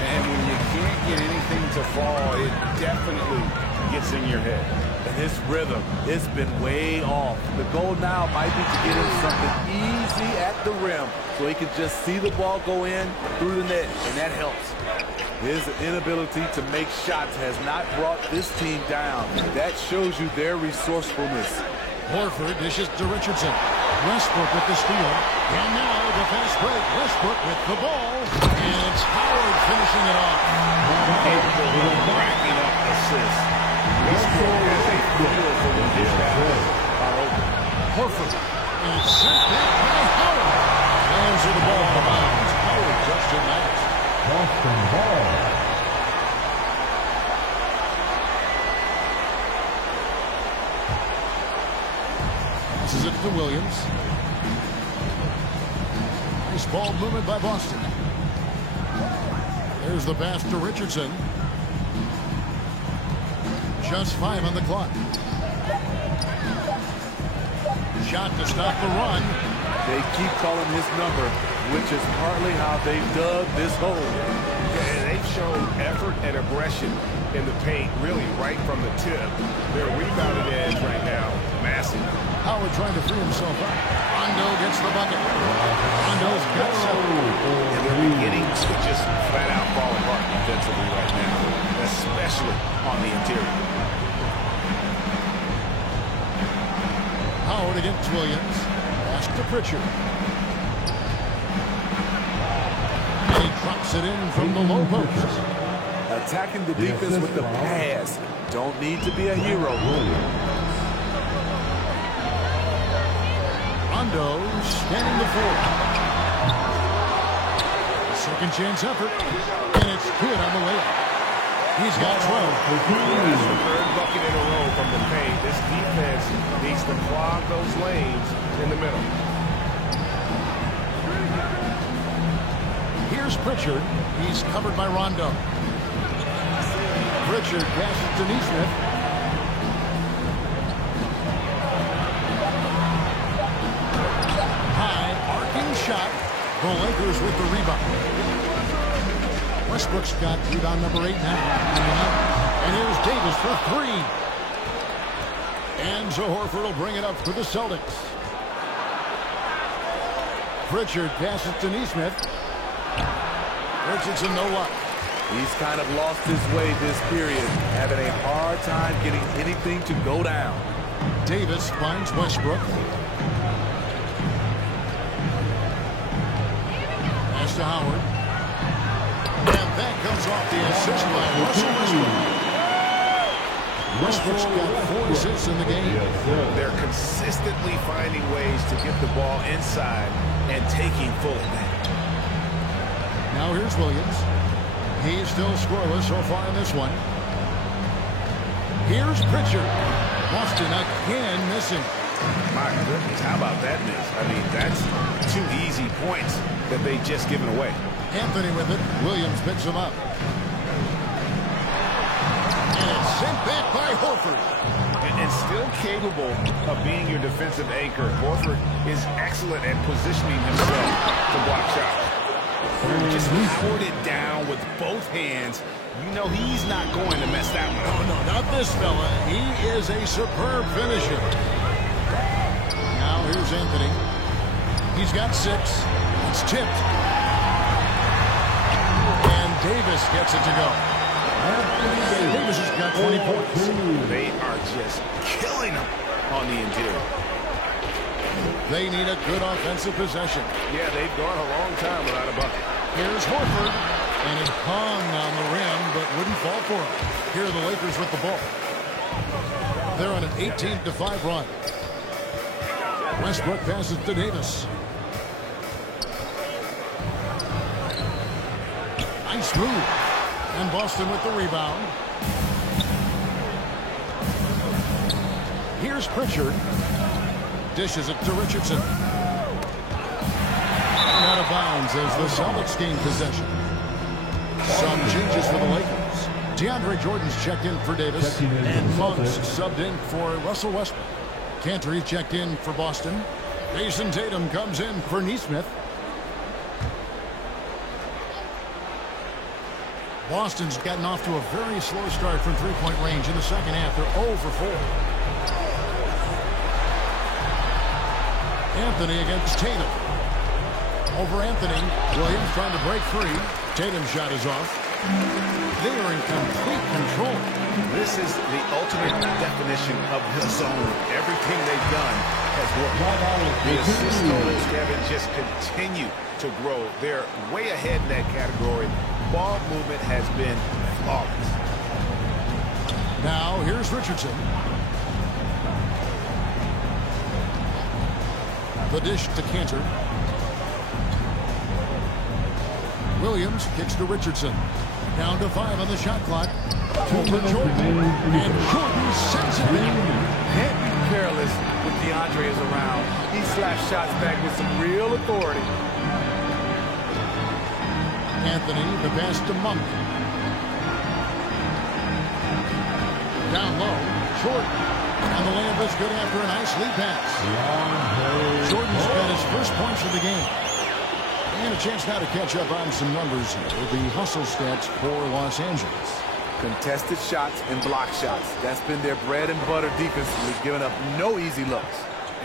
And when you can't get anything to fall, it definitely gets in your head. And his rhythm, it's been way off. The goal now might be to get him something easy at the rim so he can just see the ball go in through the net, and that helps. His inability to make shots has not brought this team down. That shows you their resourcefulness. Horford dishes to Richardson. Westbrook with the steal. And now the fast break. Westbrook with the ball. And it's Howard finishing it off. Racking up assists. Westbrook has a feel for when his guys are open. Horford. And it's sent back by Howard. Hands the ball out of bounds. Howard touched it last. Boston ball. Passes it to Williams. Nice ball movement by Boston. There's the pass to Richardson. Just 5 on the clock. Shot to stop the run. They keep calling his number, which is partly how they dug this hole. And they've shown effort and aggression in the paint, really right from the tip. Their rebounding edge right now, massive. Howard trying to free himself up. Rondo gets the bucket. Rondo's got 7. And they're beginning to just flat out fall apart defensively right now, especially on the interior. Howard against Williams. Pass to Pritchard. And he drops it in from the low post. Attacking the defense with the pass. Don't need to be a hero. Rondo standing the floor. Second chance effort. And it's good on the layup. He's got 12. That's the third bucket in a row from the paint. This defense needs to clog those lanes in the middle. Here's Pritchard. He's covered by Rondo. Pritchard passes to Nesmith. High, arcing shot. The Lakers with the rebound. Westbrook's got rebound number 8 now. And here's Davis for 3. And so Horford will bring it up for the Celtics. Pritchard passes to Nesmith. Richardson no luck. He's kind of lost his way this period, having a hard time getting anything to go down. Davis finds Westbrook. Pass to Howard. And that comes off the assist by Russell Westbrook. Westbrook's got 4 assists in the game. They're consistently finding ways to get the ball inside and taking full advantage. Now here's Williams. He's still scoreless so far in this one. Here's Pritchard. Boston again missing. My goodness, how about that miss? I mean, that's 2 easy points that they just given away. Anthony with it. Williams picks him up. And it's sent back by Horford. And still capable of being your defensive anchor. Horford is excellent at positioning himself to block shots. Just powered it down with both hands. You know he's not going to mess that one up. Oh, no, not this fella. He is a superb finisher. Now here's Anthony. He's got 6. It's tipped. And Davis gets it to go. Davis has got 20 points. They are just killing him on the interior. They need a good offensive possession. Yeah, they've gone a long time without a bucket. Here's Horford. And it hung on the rim, but wouldn't fall for him. Here are the Lakers with the ball. They're on an 18-5 run. Westbrook passes to Davis. Nice move. And Boston with the rebound. Here's Pritchard. Dishes it to Richardson. And out of bounds as the Celtics gain possession. Some changes for the Lakers. DeAndre Jordan's checked in for Davis. And Funk's subbed in for Russell Westbrook. Cantor checked in for Boston. Jason Tatum comes in for Nesmith. Boston's gotten off to a very slow start from three-point range in the second half. They're 0 for 4. Anthony against Tatum. Over Anthony. Williams trying to break free. Tatum's shot is off. They are in complete control. This is the ultimate definition of the zone. Everything they've done has worked. The assist totals, Kevin, just continue to grow. They're way ahead in that category. Ball movement has been flawless. Now, here's Richardson. The dish to Cantor. Williams kicks to Richardson. Down to 5 on the shot clock. Over Jordan. And Jordan sends it back. Can't be careless when DeAndre is around. He slaps shots back with some real authority. Anthony, the pass to Monk. Down low, Jordan. And the layup is good after a nice lead pass. Jordan's got his first points of the game. And a chance now to catch up on some numbers here with the hustle stats for Los Angeles. Contested shots and block shots. That's been their bread and butter defensively, giving up no easy looks.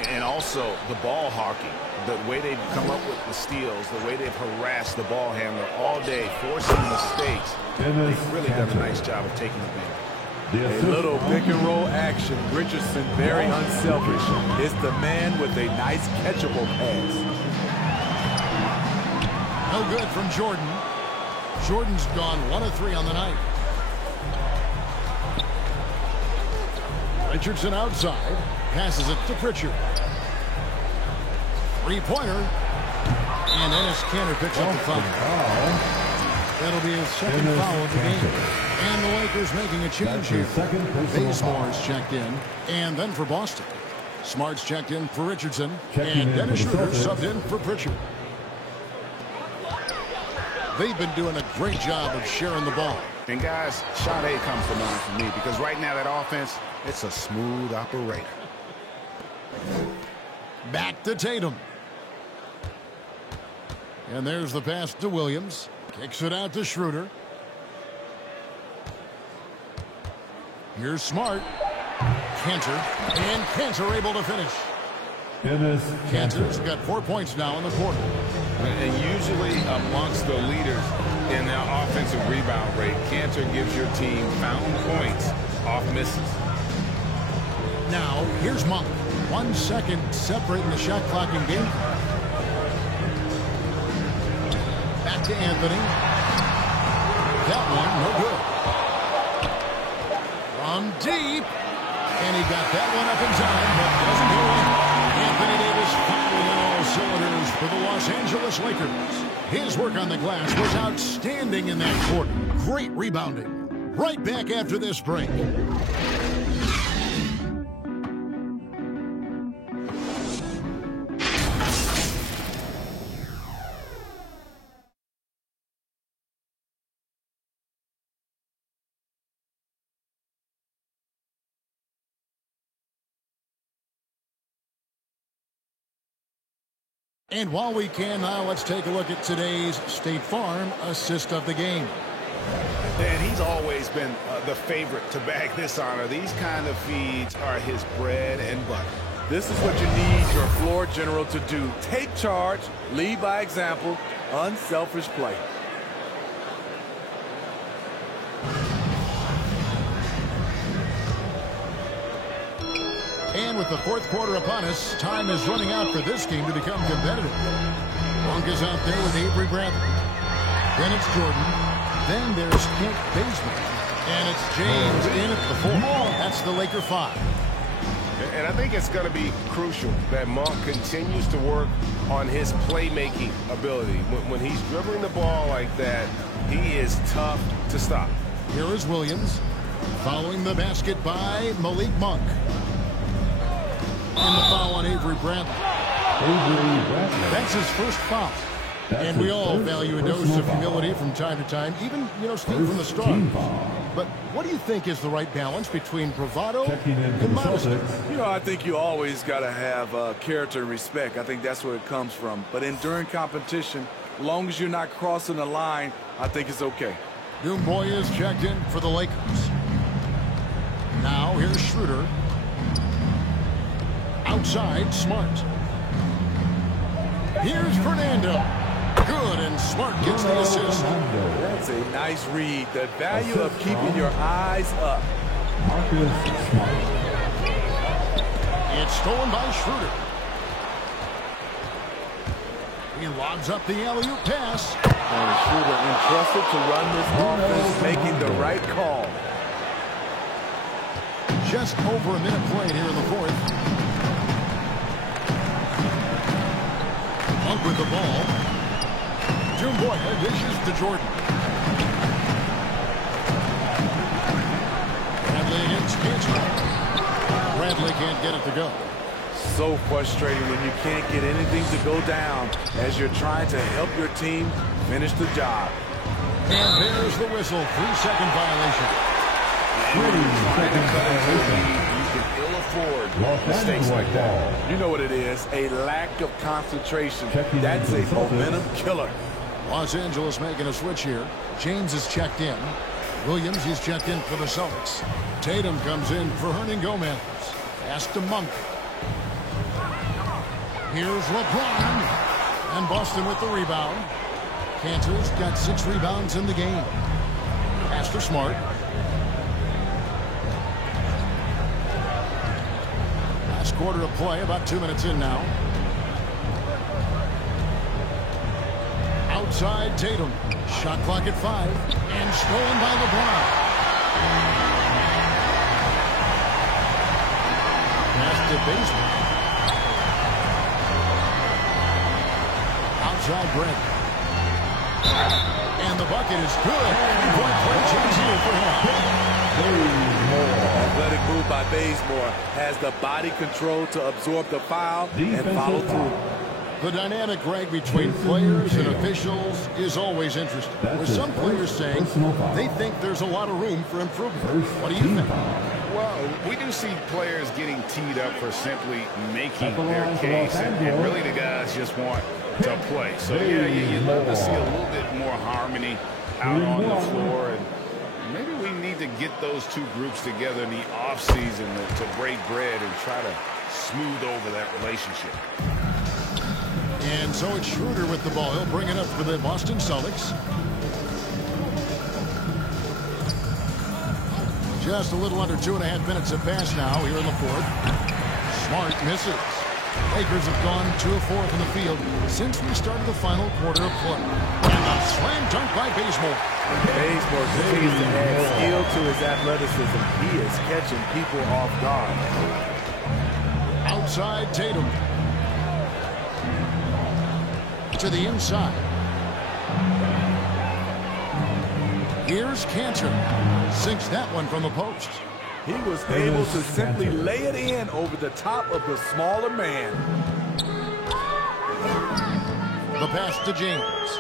And also the ball hawking. The way they've come up with the steals, the way they've harassed the ball handler all day, forcing mistakes. They've really done a nice job of taking advantage. A little pick and roll action. Richardson, very unselfish, is the man with a nice catchable pass. No good from Jordan. Jordan's gone 1 of 3 on the night. Richardson outside. Passes it to Pritchard. Three-pointer. And Enes Kanter picks up the foul. That'll be his second foul of the game. And the Lakers making a change here. Bazemore's checked in. And then for Boston, Smart's checked in for Richardson. And Dennis Schroeder subbed in for Pritchard. They've been doing a great job of sharing the ball. And guys, shot A comes to mind for me because right now that offense, it's a smooth operator. Back to Tatum. And there's the pass to Williams. Kicks it out to Schroeder. Here's Smart. Kanter. And Kanter able to finish. Kanter's got 4 points now in the quarter. And usually amongst the leaders in their offensive rebound rate, Kanter gives your team found points off misses. Now, here's Monk. 1 second separating the shot clock and game clock. Back to Anthony. That one, no good. From deep. And he got that one up in time, but doesn't go in. Anthony Davis firing on all cylinders for the Los Angeles Lakers. His work on the glass was outstanding in that quarter. Great rebounding. Right back after this break. And while we can now, let's take a look at today's State Farm assist of the game. And he's always been the favorite to bag this honor. These kind of feeds are his bread and butter. This is what you need your floor general to do. Take charge, lead by example, unselfish play. And with the fourth quarter upon us, time is running out for this game to become competitive. Monk is out there with Avery Bradley. Then it's Jordan. Then there's Kent Bazemore. And it's James in at the 4. That's the Laker 5. And I think it's going to be crucial that Monk continues to work on his playmaking ability. When he's dribbling the ball like that, he is tough to stop. Here is Williams, following the basket by Malik Monk. And the foul on Avery Bradley. That's his first foul. And we all value a dose of humility from time to time, even, Steve, from the start. But what do you think is the right balance between bravado and modesty? I think you always got to have character and respect. I think that's where it comes from. But during competition, as long as you're not crossing the line, I think it's okay. Doomboy is checked in for the Lakers. Now here's Schroeder. Outside, Smart. Here's Fernando. Good, and Smart gets the assist. That's a nice read. The value of keeping your eyes up. Marcus Smart. It's stolen by Schroeder. He lobs up the alley-oop pass. And Schroeder entrusted to run this offense, making the right call. Just over a minute played here in the fourth. Monk with the ball. June Boyhood dishes to Jordan. Bradley against Cantor. Bradley can't get it to go. So frustrating when you can't get anything to go down as you're trying to help your team finish the job. And there's the whistle. 3-second violation. 3-second violation. You can ill afford Los mistakes like that. You know what it is, a lack of concentration. That's a momentum killer. Los Angeles making a switch here. James is checked in. Williams is checked in for the Celtics. Tatum comes in for Hernan Gomez. Pass to Monk. Here's LeBron. And Boston with the rebound. Cantor's got 6 rebounds in the game. Pass to Smart. Last quarter of play, about 2 minutes in now. Outside Tatum. Shot clock at 5. And stolen by LeBron. Pass to Bazemore. Outside Brent. And the bucket is good. 3-point play change here for him. Athletic move by Bazemore. Has the body control to absorb the foul and follow through. The dynamic, Greg, between players and officials is always interesting. With some players saying they think there's a lot of room for improvement. What do you think? Well, we do see players getting teed up for simply making their case, and really the guys just want to play. So, yeah, you'd love to see a little bit more harmony out on the floor, and maybe we need to get those two groups together in the offseason to break bread and try to smooth over that relationship. And so it's Schroeder with the ball. He'll bring it up for the Boston Celtics. Just a little under 2.5 minutes have passed now here in the fourth. Smart misses. Lakers have gone 2 of 4 from the field since we started the final quarter of play. And a slam dunk by Bazemore. Bazemore continues to add skill to his athleticism. He is catching people off guard. Outside Tatum. To the inside. Here's Cantor. Sinks that one from the post. He was able to simply lay it in over the top of the smaller man. The pass to James.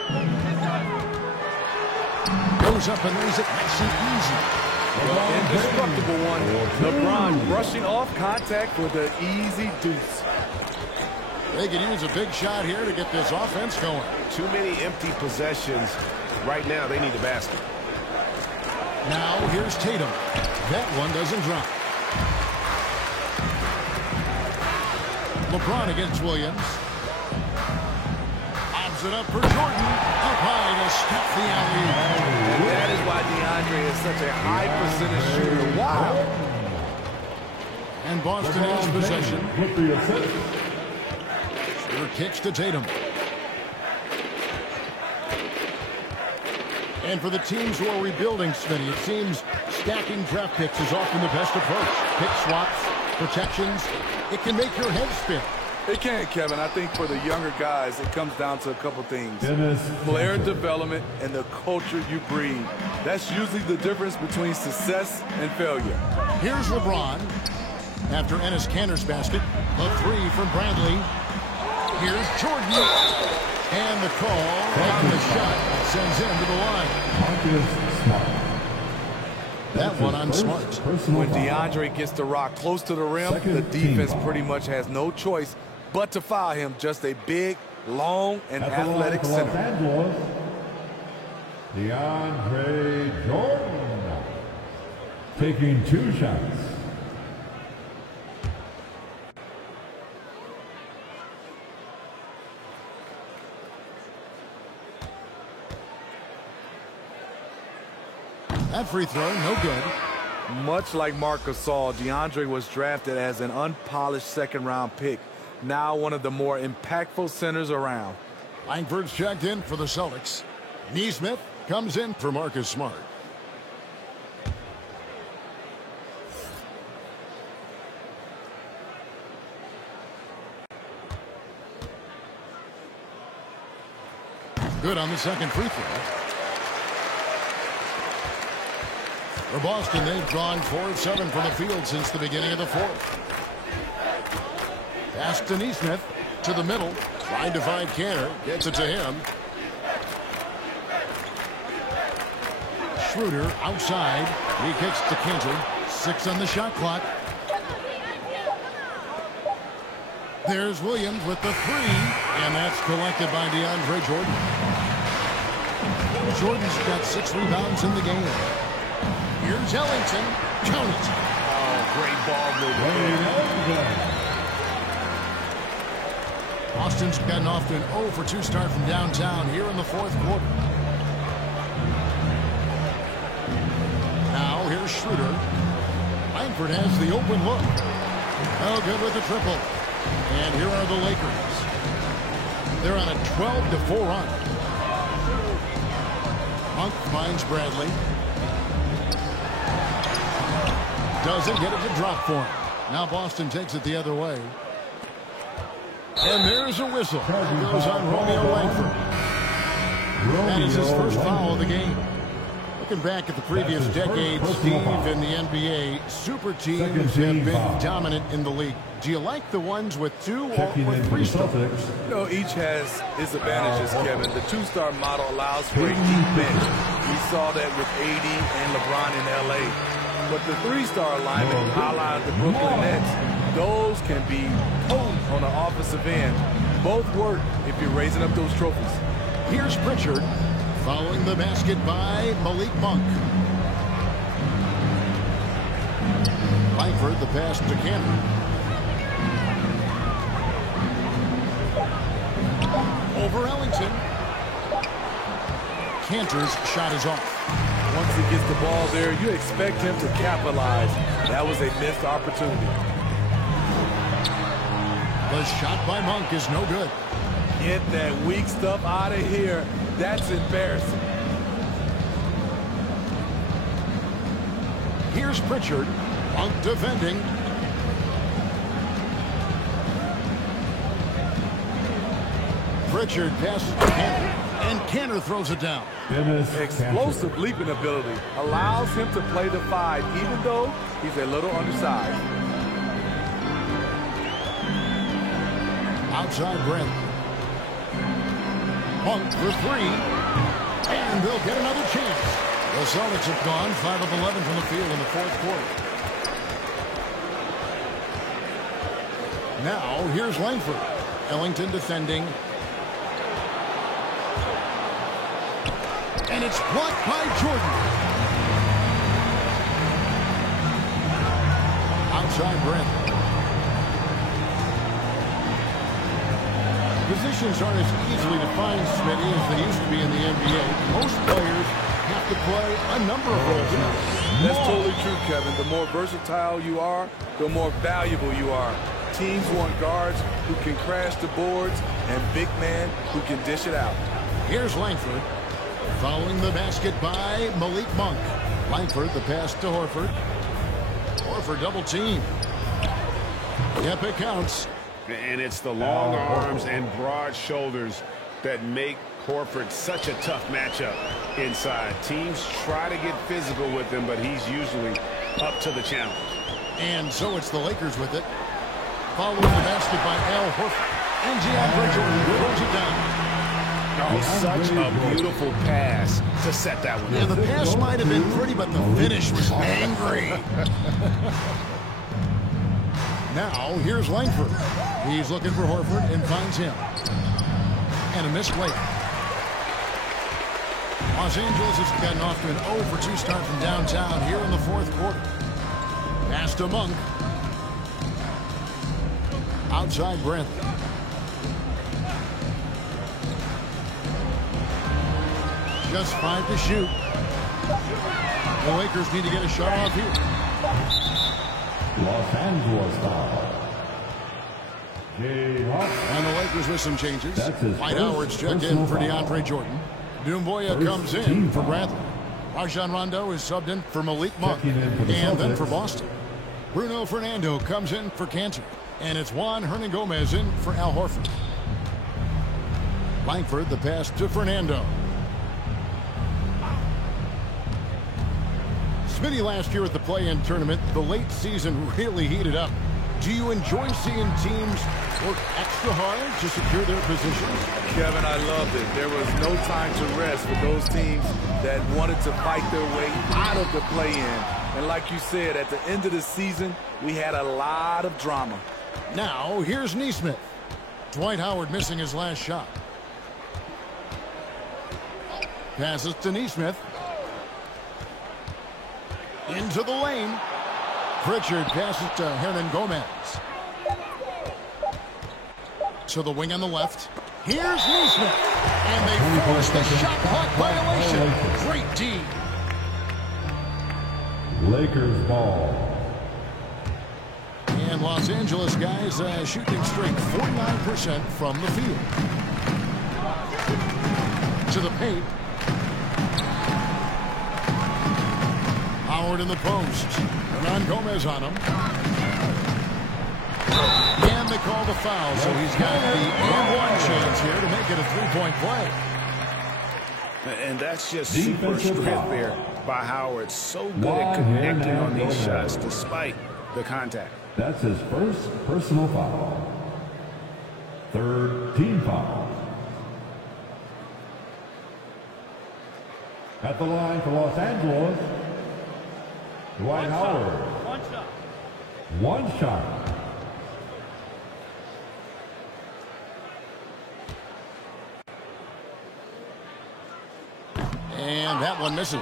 Goes up and lays it nice and easy. Well, indestructible one. LeBron brushing off contact for the easy deuce. They could use a big shot here to get this offense going. Too many empty possessions. Right now, they need a basket. Now, here's Tatum. That one doesn't drop. LeBron against Williams. Lobs it up for Jordan. Up high to step the alley. And that is why DeAndre is such a high percentage shooter. Wow. And Boston has possession. With the assist. Kicks to Tatum. And for the teams who are rebuilding, Smitty, it seems stacking draft picks is often the best approach. Pick swaps, protections, it can make your head spin. It can, Kevin. I think for the younger guys, it comes down to a couple things. Player development and the culture you breed. That's usually the difference between success and failure. Here's LeBron. After Enes Kanter's basket, a 3 from Bradley. Here's Jordan. And the call on the shot sends him to the line. That one on Smart. When DeAndre gets the rock close to the rim, the defense pretty much has no choice but to foul him. Just a big, long, and athletic center. DeAndre Jordan taking 2 shots. That free throw, no good. Much like Marc Gasol, DeAndre was drafted as an unpolished second-round pick. Now one of the more impactful centers around. Langford's checked in for the Celtics. Nesmith comes in for Marcus Smart. Good on the second free throw. For Boston, they've gone 4 of 7 from the field since the beginning of the fourth. Pass to Nesmith to the middle. Trying to find Cantor. Gets it to him. Schroeder outside. He kicks to Cantor. 6 on the shot clock. There's Williams with the 3. And that's collected by DeAndre Jordan. Jordan's got 6 rebounds in the game. Here's Ellington. Count it. Oh, great ball movement. Boston's gotten off to an 0 for 2 start from downtown here in the fourth quarter. Now here's Schroeder. Langford has the open look. Oh, good with the triple. And here are the Lakers. They're on a 12-4 run. Monk finds Bradley. Doesn't get it to drop for him. Now Boston takes it the other way. And there's a whistle. It goes on Romeo Langford. That is his first foul of the game. Looking back at the previous decade, Steve, in the NBA, super teams have been dominant in the league. Do you like the ones with 2 or 3 stars? You know, each has its advantages, Kevin. The 2-star model allows for a deep bench. We saw that with AD and LeBron in LA. But the 3-star alignment, a la the Brooklyn Nets, those can be potent on the offensive end. Both work if you're raising up those trophies. Here's Pritchard following the basket by Malik Monk. Langford, the pass to Cantor. Over Ellington. Cantor's shot is off. Once he gets the ball there, you expect him to capitalize. That was a missed opportunity. The shot by Monk is no good. Get that weak stuff out of here. That's embarrassing. Here's Pritchard. Monk defending. Pritchard passes to Cantor, and Cantor throws it down. Explosive leaping ability allows him to play the 5, even though he's a little undersized. Outside Brent. Monk for 3. And they'll get another chance. The Celtics have gone 5 of 11 from the field in the fourth quarter. Now, here's Langford. Ellington defending. And it's blocked by Jordan. Outside Brent. Positions aren't as easily defined, Smitty, as they used to be in the NBA. Most players have to play a number of roles now. That's totally true, Kevin. The more versatile you are, the more valuable you are. Teams want guards who can crash the boards and big men who can dish it out. Here's Langford. Following the basket by Malik Monk. Langford, the pass to Horford. Horford double team. Yep, it counts. And it's the long arms and broad shoulders that make Horford such a tough matchup inside. Teams try to get physical with him, but he's usually up to the challenge. And so it's the Lakers with it. Following the basket by Al Horford. And DeAndre Jordan throws it down. Oh, such a beautiful pass to set that one. Yeah, the pass might have been pretty, but the finish was angry. Now, here's Langford. He's looking for Horford and finds him. And a missed layup. Los Angeles has gotten off to an 0 for 2 start from downtown here in the fourth quarter. Pass to Monk. Outside Brent. Just 5 to shoot. The Lakers need to get a shot off here. Los Angeles foul. And the Lakers with some changes. Dwight Howard's checked in for DeAndre Jordan. Doumbouya comes in for Bradley. Rajon Rondo is subbed in for Malik Monk. And then for Boston, Bruno Fernando comes in for Cantor. And it's Juan Hernan-Gomez in for Al Horford. Langford the pass to Fernando. Smitty last year at the play-in tournament, the late season really heated up. Do you enjoy seeing teams work extra hard to secure their positions? Kevin, I loved it. There was no time to rest for those teams that wanted to fight their way out of the play-in. And like you said, at the end of the season, we had a lot of drama. Now, here's Nesmith. Dwight Howard missing his last shot. Passes to Nesmith. Into the lane. Pritchard passes to Hernan-Gomez. To the wing on the left. Here's Nesmith. And they force the shot clock violation. Great D. Lakers ball. And Los Angeles guys shooting straight 49% from the field. To the paint. Howard in the post. Hernan-Gomez on him. And they call the foul, so he's got the and-one chance here to make it a three-point play. And that's just super strength there by Howard. So good at connecting on these shots despite the contact. That's his first personal foul. Third team foul. At the line for Los Angeles, Dwight Howard. One shot. And that one misses.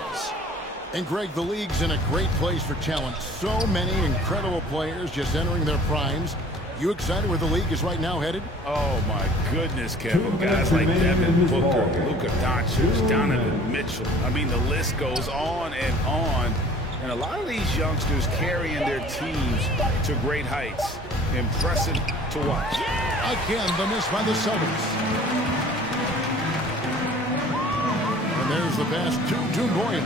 And Greg, the league's in a great place for talent. So many incredible players just entering their primes. You excited where the league is right now headed? Oh, my goodness, Kevin. Guys like Devin Booker, Luka Doncic, Donovan Mitchell. I mean, the list goes on and on. And a lot of these youngsters carrying their teams to great heights. Impressive to watch. Again, the miss by the Celtics. And there's the pass to Doumbouya.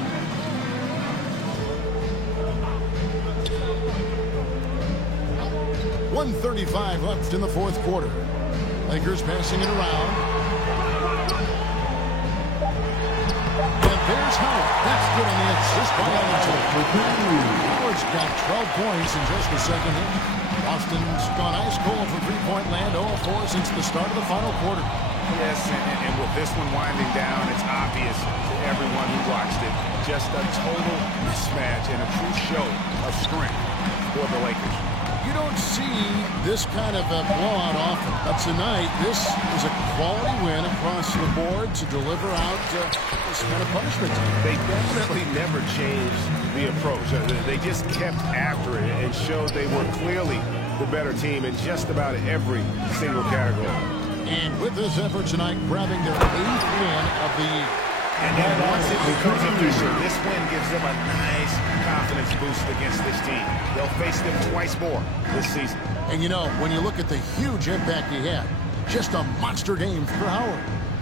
.135 left in the fourth quarter. Lakers passing it around. And there's Howard. That's good on the assist by Ellington. Howard's got 12 points in just the second half. Boston's gone ice cold for three-point land, 0-4 since the start of the final quarter. Yes, and with this one winding down, it's obvious to everyone who watched it. Just a total mismatch and a true show of strength for the Lakers. You don't see this kind of a blowout often, but tonight this is a quality win across the board to deliver out this kind of punishment. They definitely never changed the approach. They just kept after it and showed they were clearly the better team in just about every single category. And with this effort tonight, grabbing their 8th win of the year. And once it becomes official, this win gives them a nice confidence boost against this team. They'll face them twice more this season. And you know, when you look at the huge impact he had, just a monster game for Howard.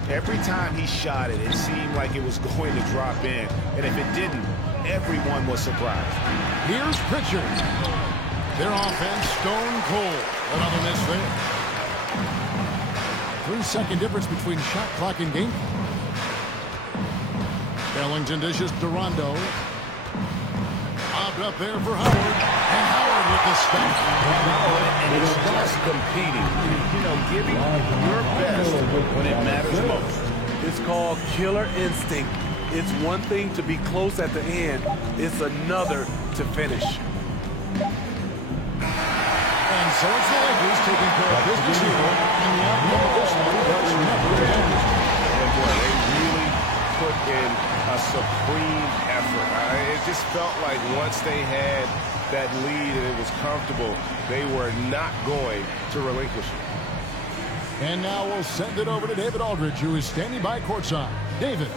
Every time he shot it, it seemed like it was going to drop in. And if it didn't, everyone was surprised. Here's Pritchard. Their offense stone cold. Another miss there. 3-second difference between shot clock and game clock. Ellington dishes to Rondo. Bobbed up there for Howard. And Howard with the stop. And it's just competing. You know, giving your best when it matters most. It's called killer instinct. It's one thing to be close at the end. It's another to finish. And so it's the Lakers taking care of business here. And the outcome of this one does never end. And boy, they really put in a supreme effort. It just felt like once they had that lead and it was comfortable, they were not going to relinquish it. And now we'll send it over to David Aldridge, who is standing by courtside. David.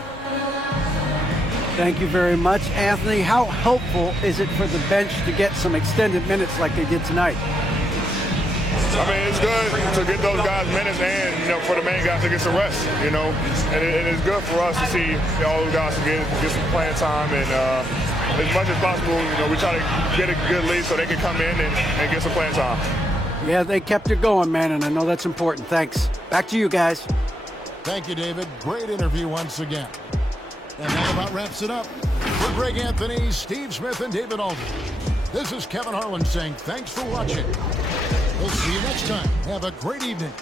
Thank you very much, Anthony. How helpful is it for the bench to get some extended minutes like they did tonight? I mean, it's good to get those guys minutes and, for the main guys to get some rest, and it's good for us to see all those guys to get some playing time, and as much as possible, we try to get a good lead so they can come in and get some playing time. Yeah, they kept it going, man, and I know that's important. Thanks. Back to you guys. Thank you, David. Great interview once again. And that about wraps it up. For Greg Anthony, Steve Smith, and David Aldridge, this is Kevin Harlan saying thanks for watching. We'll see you next time. Have a great evening.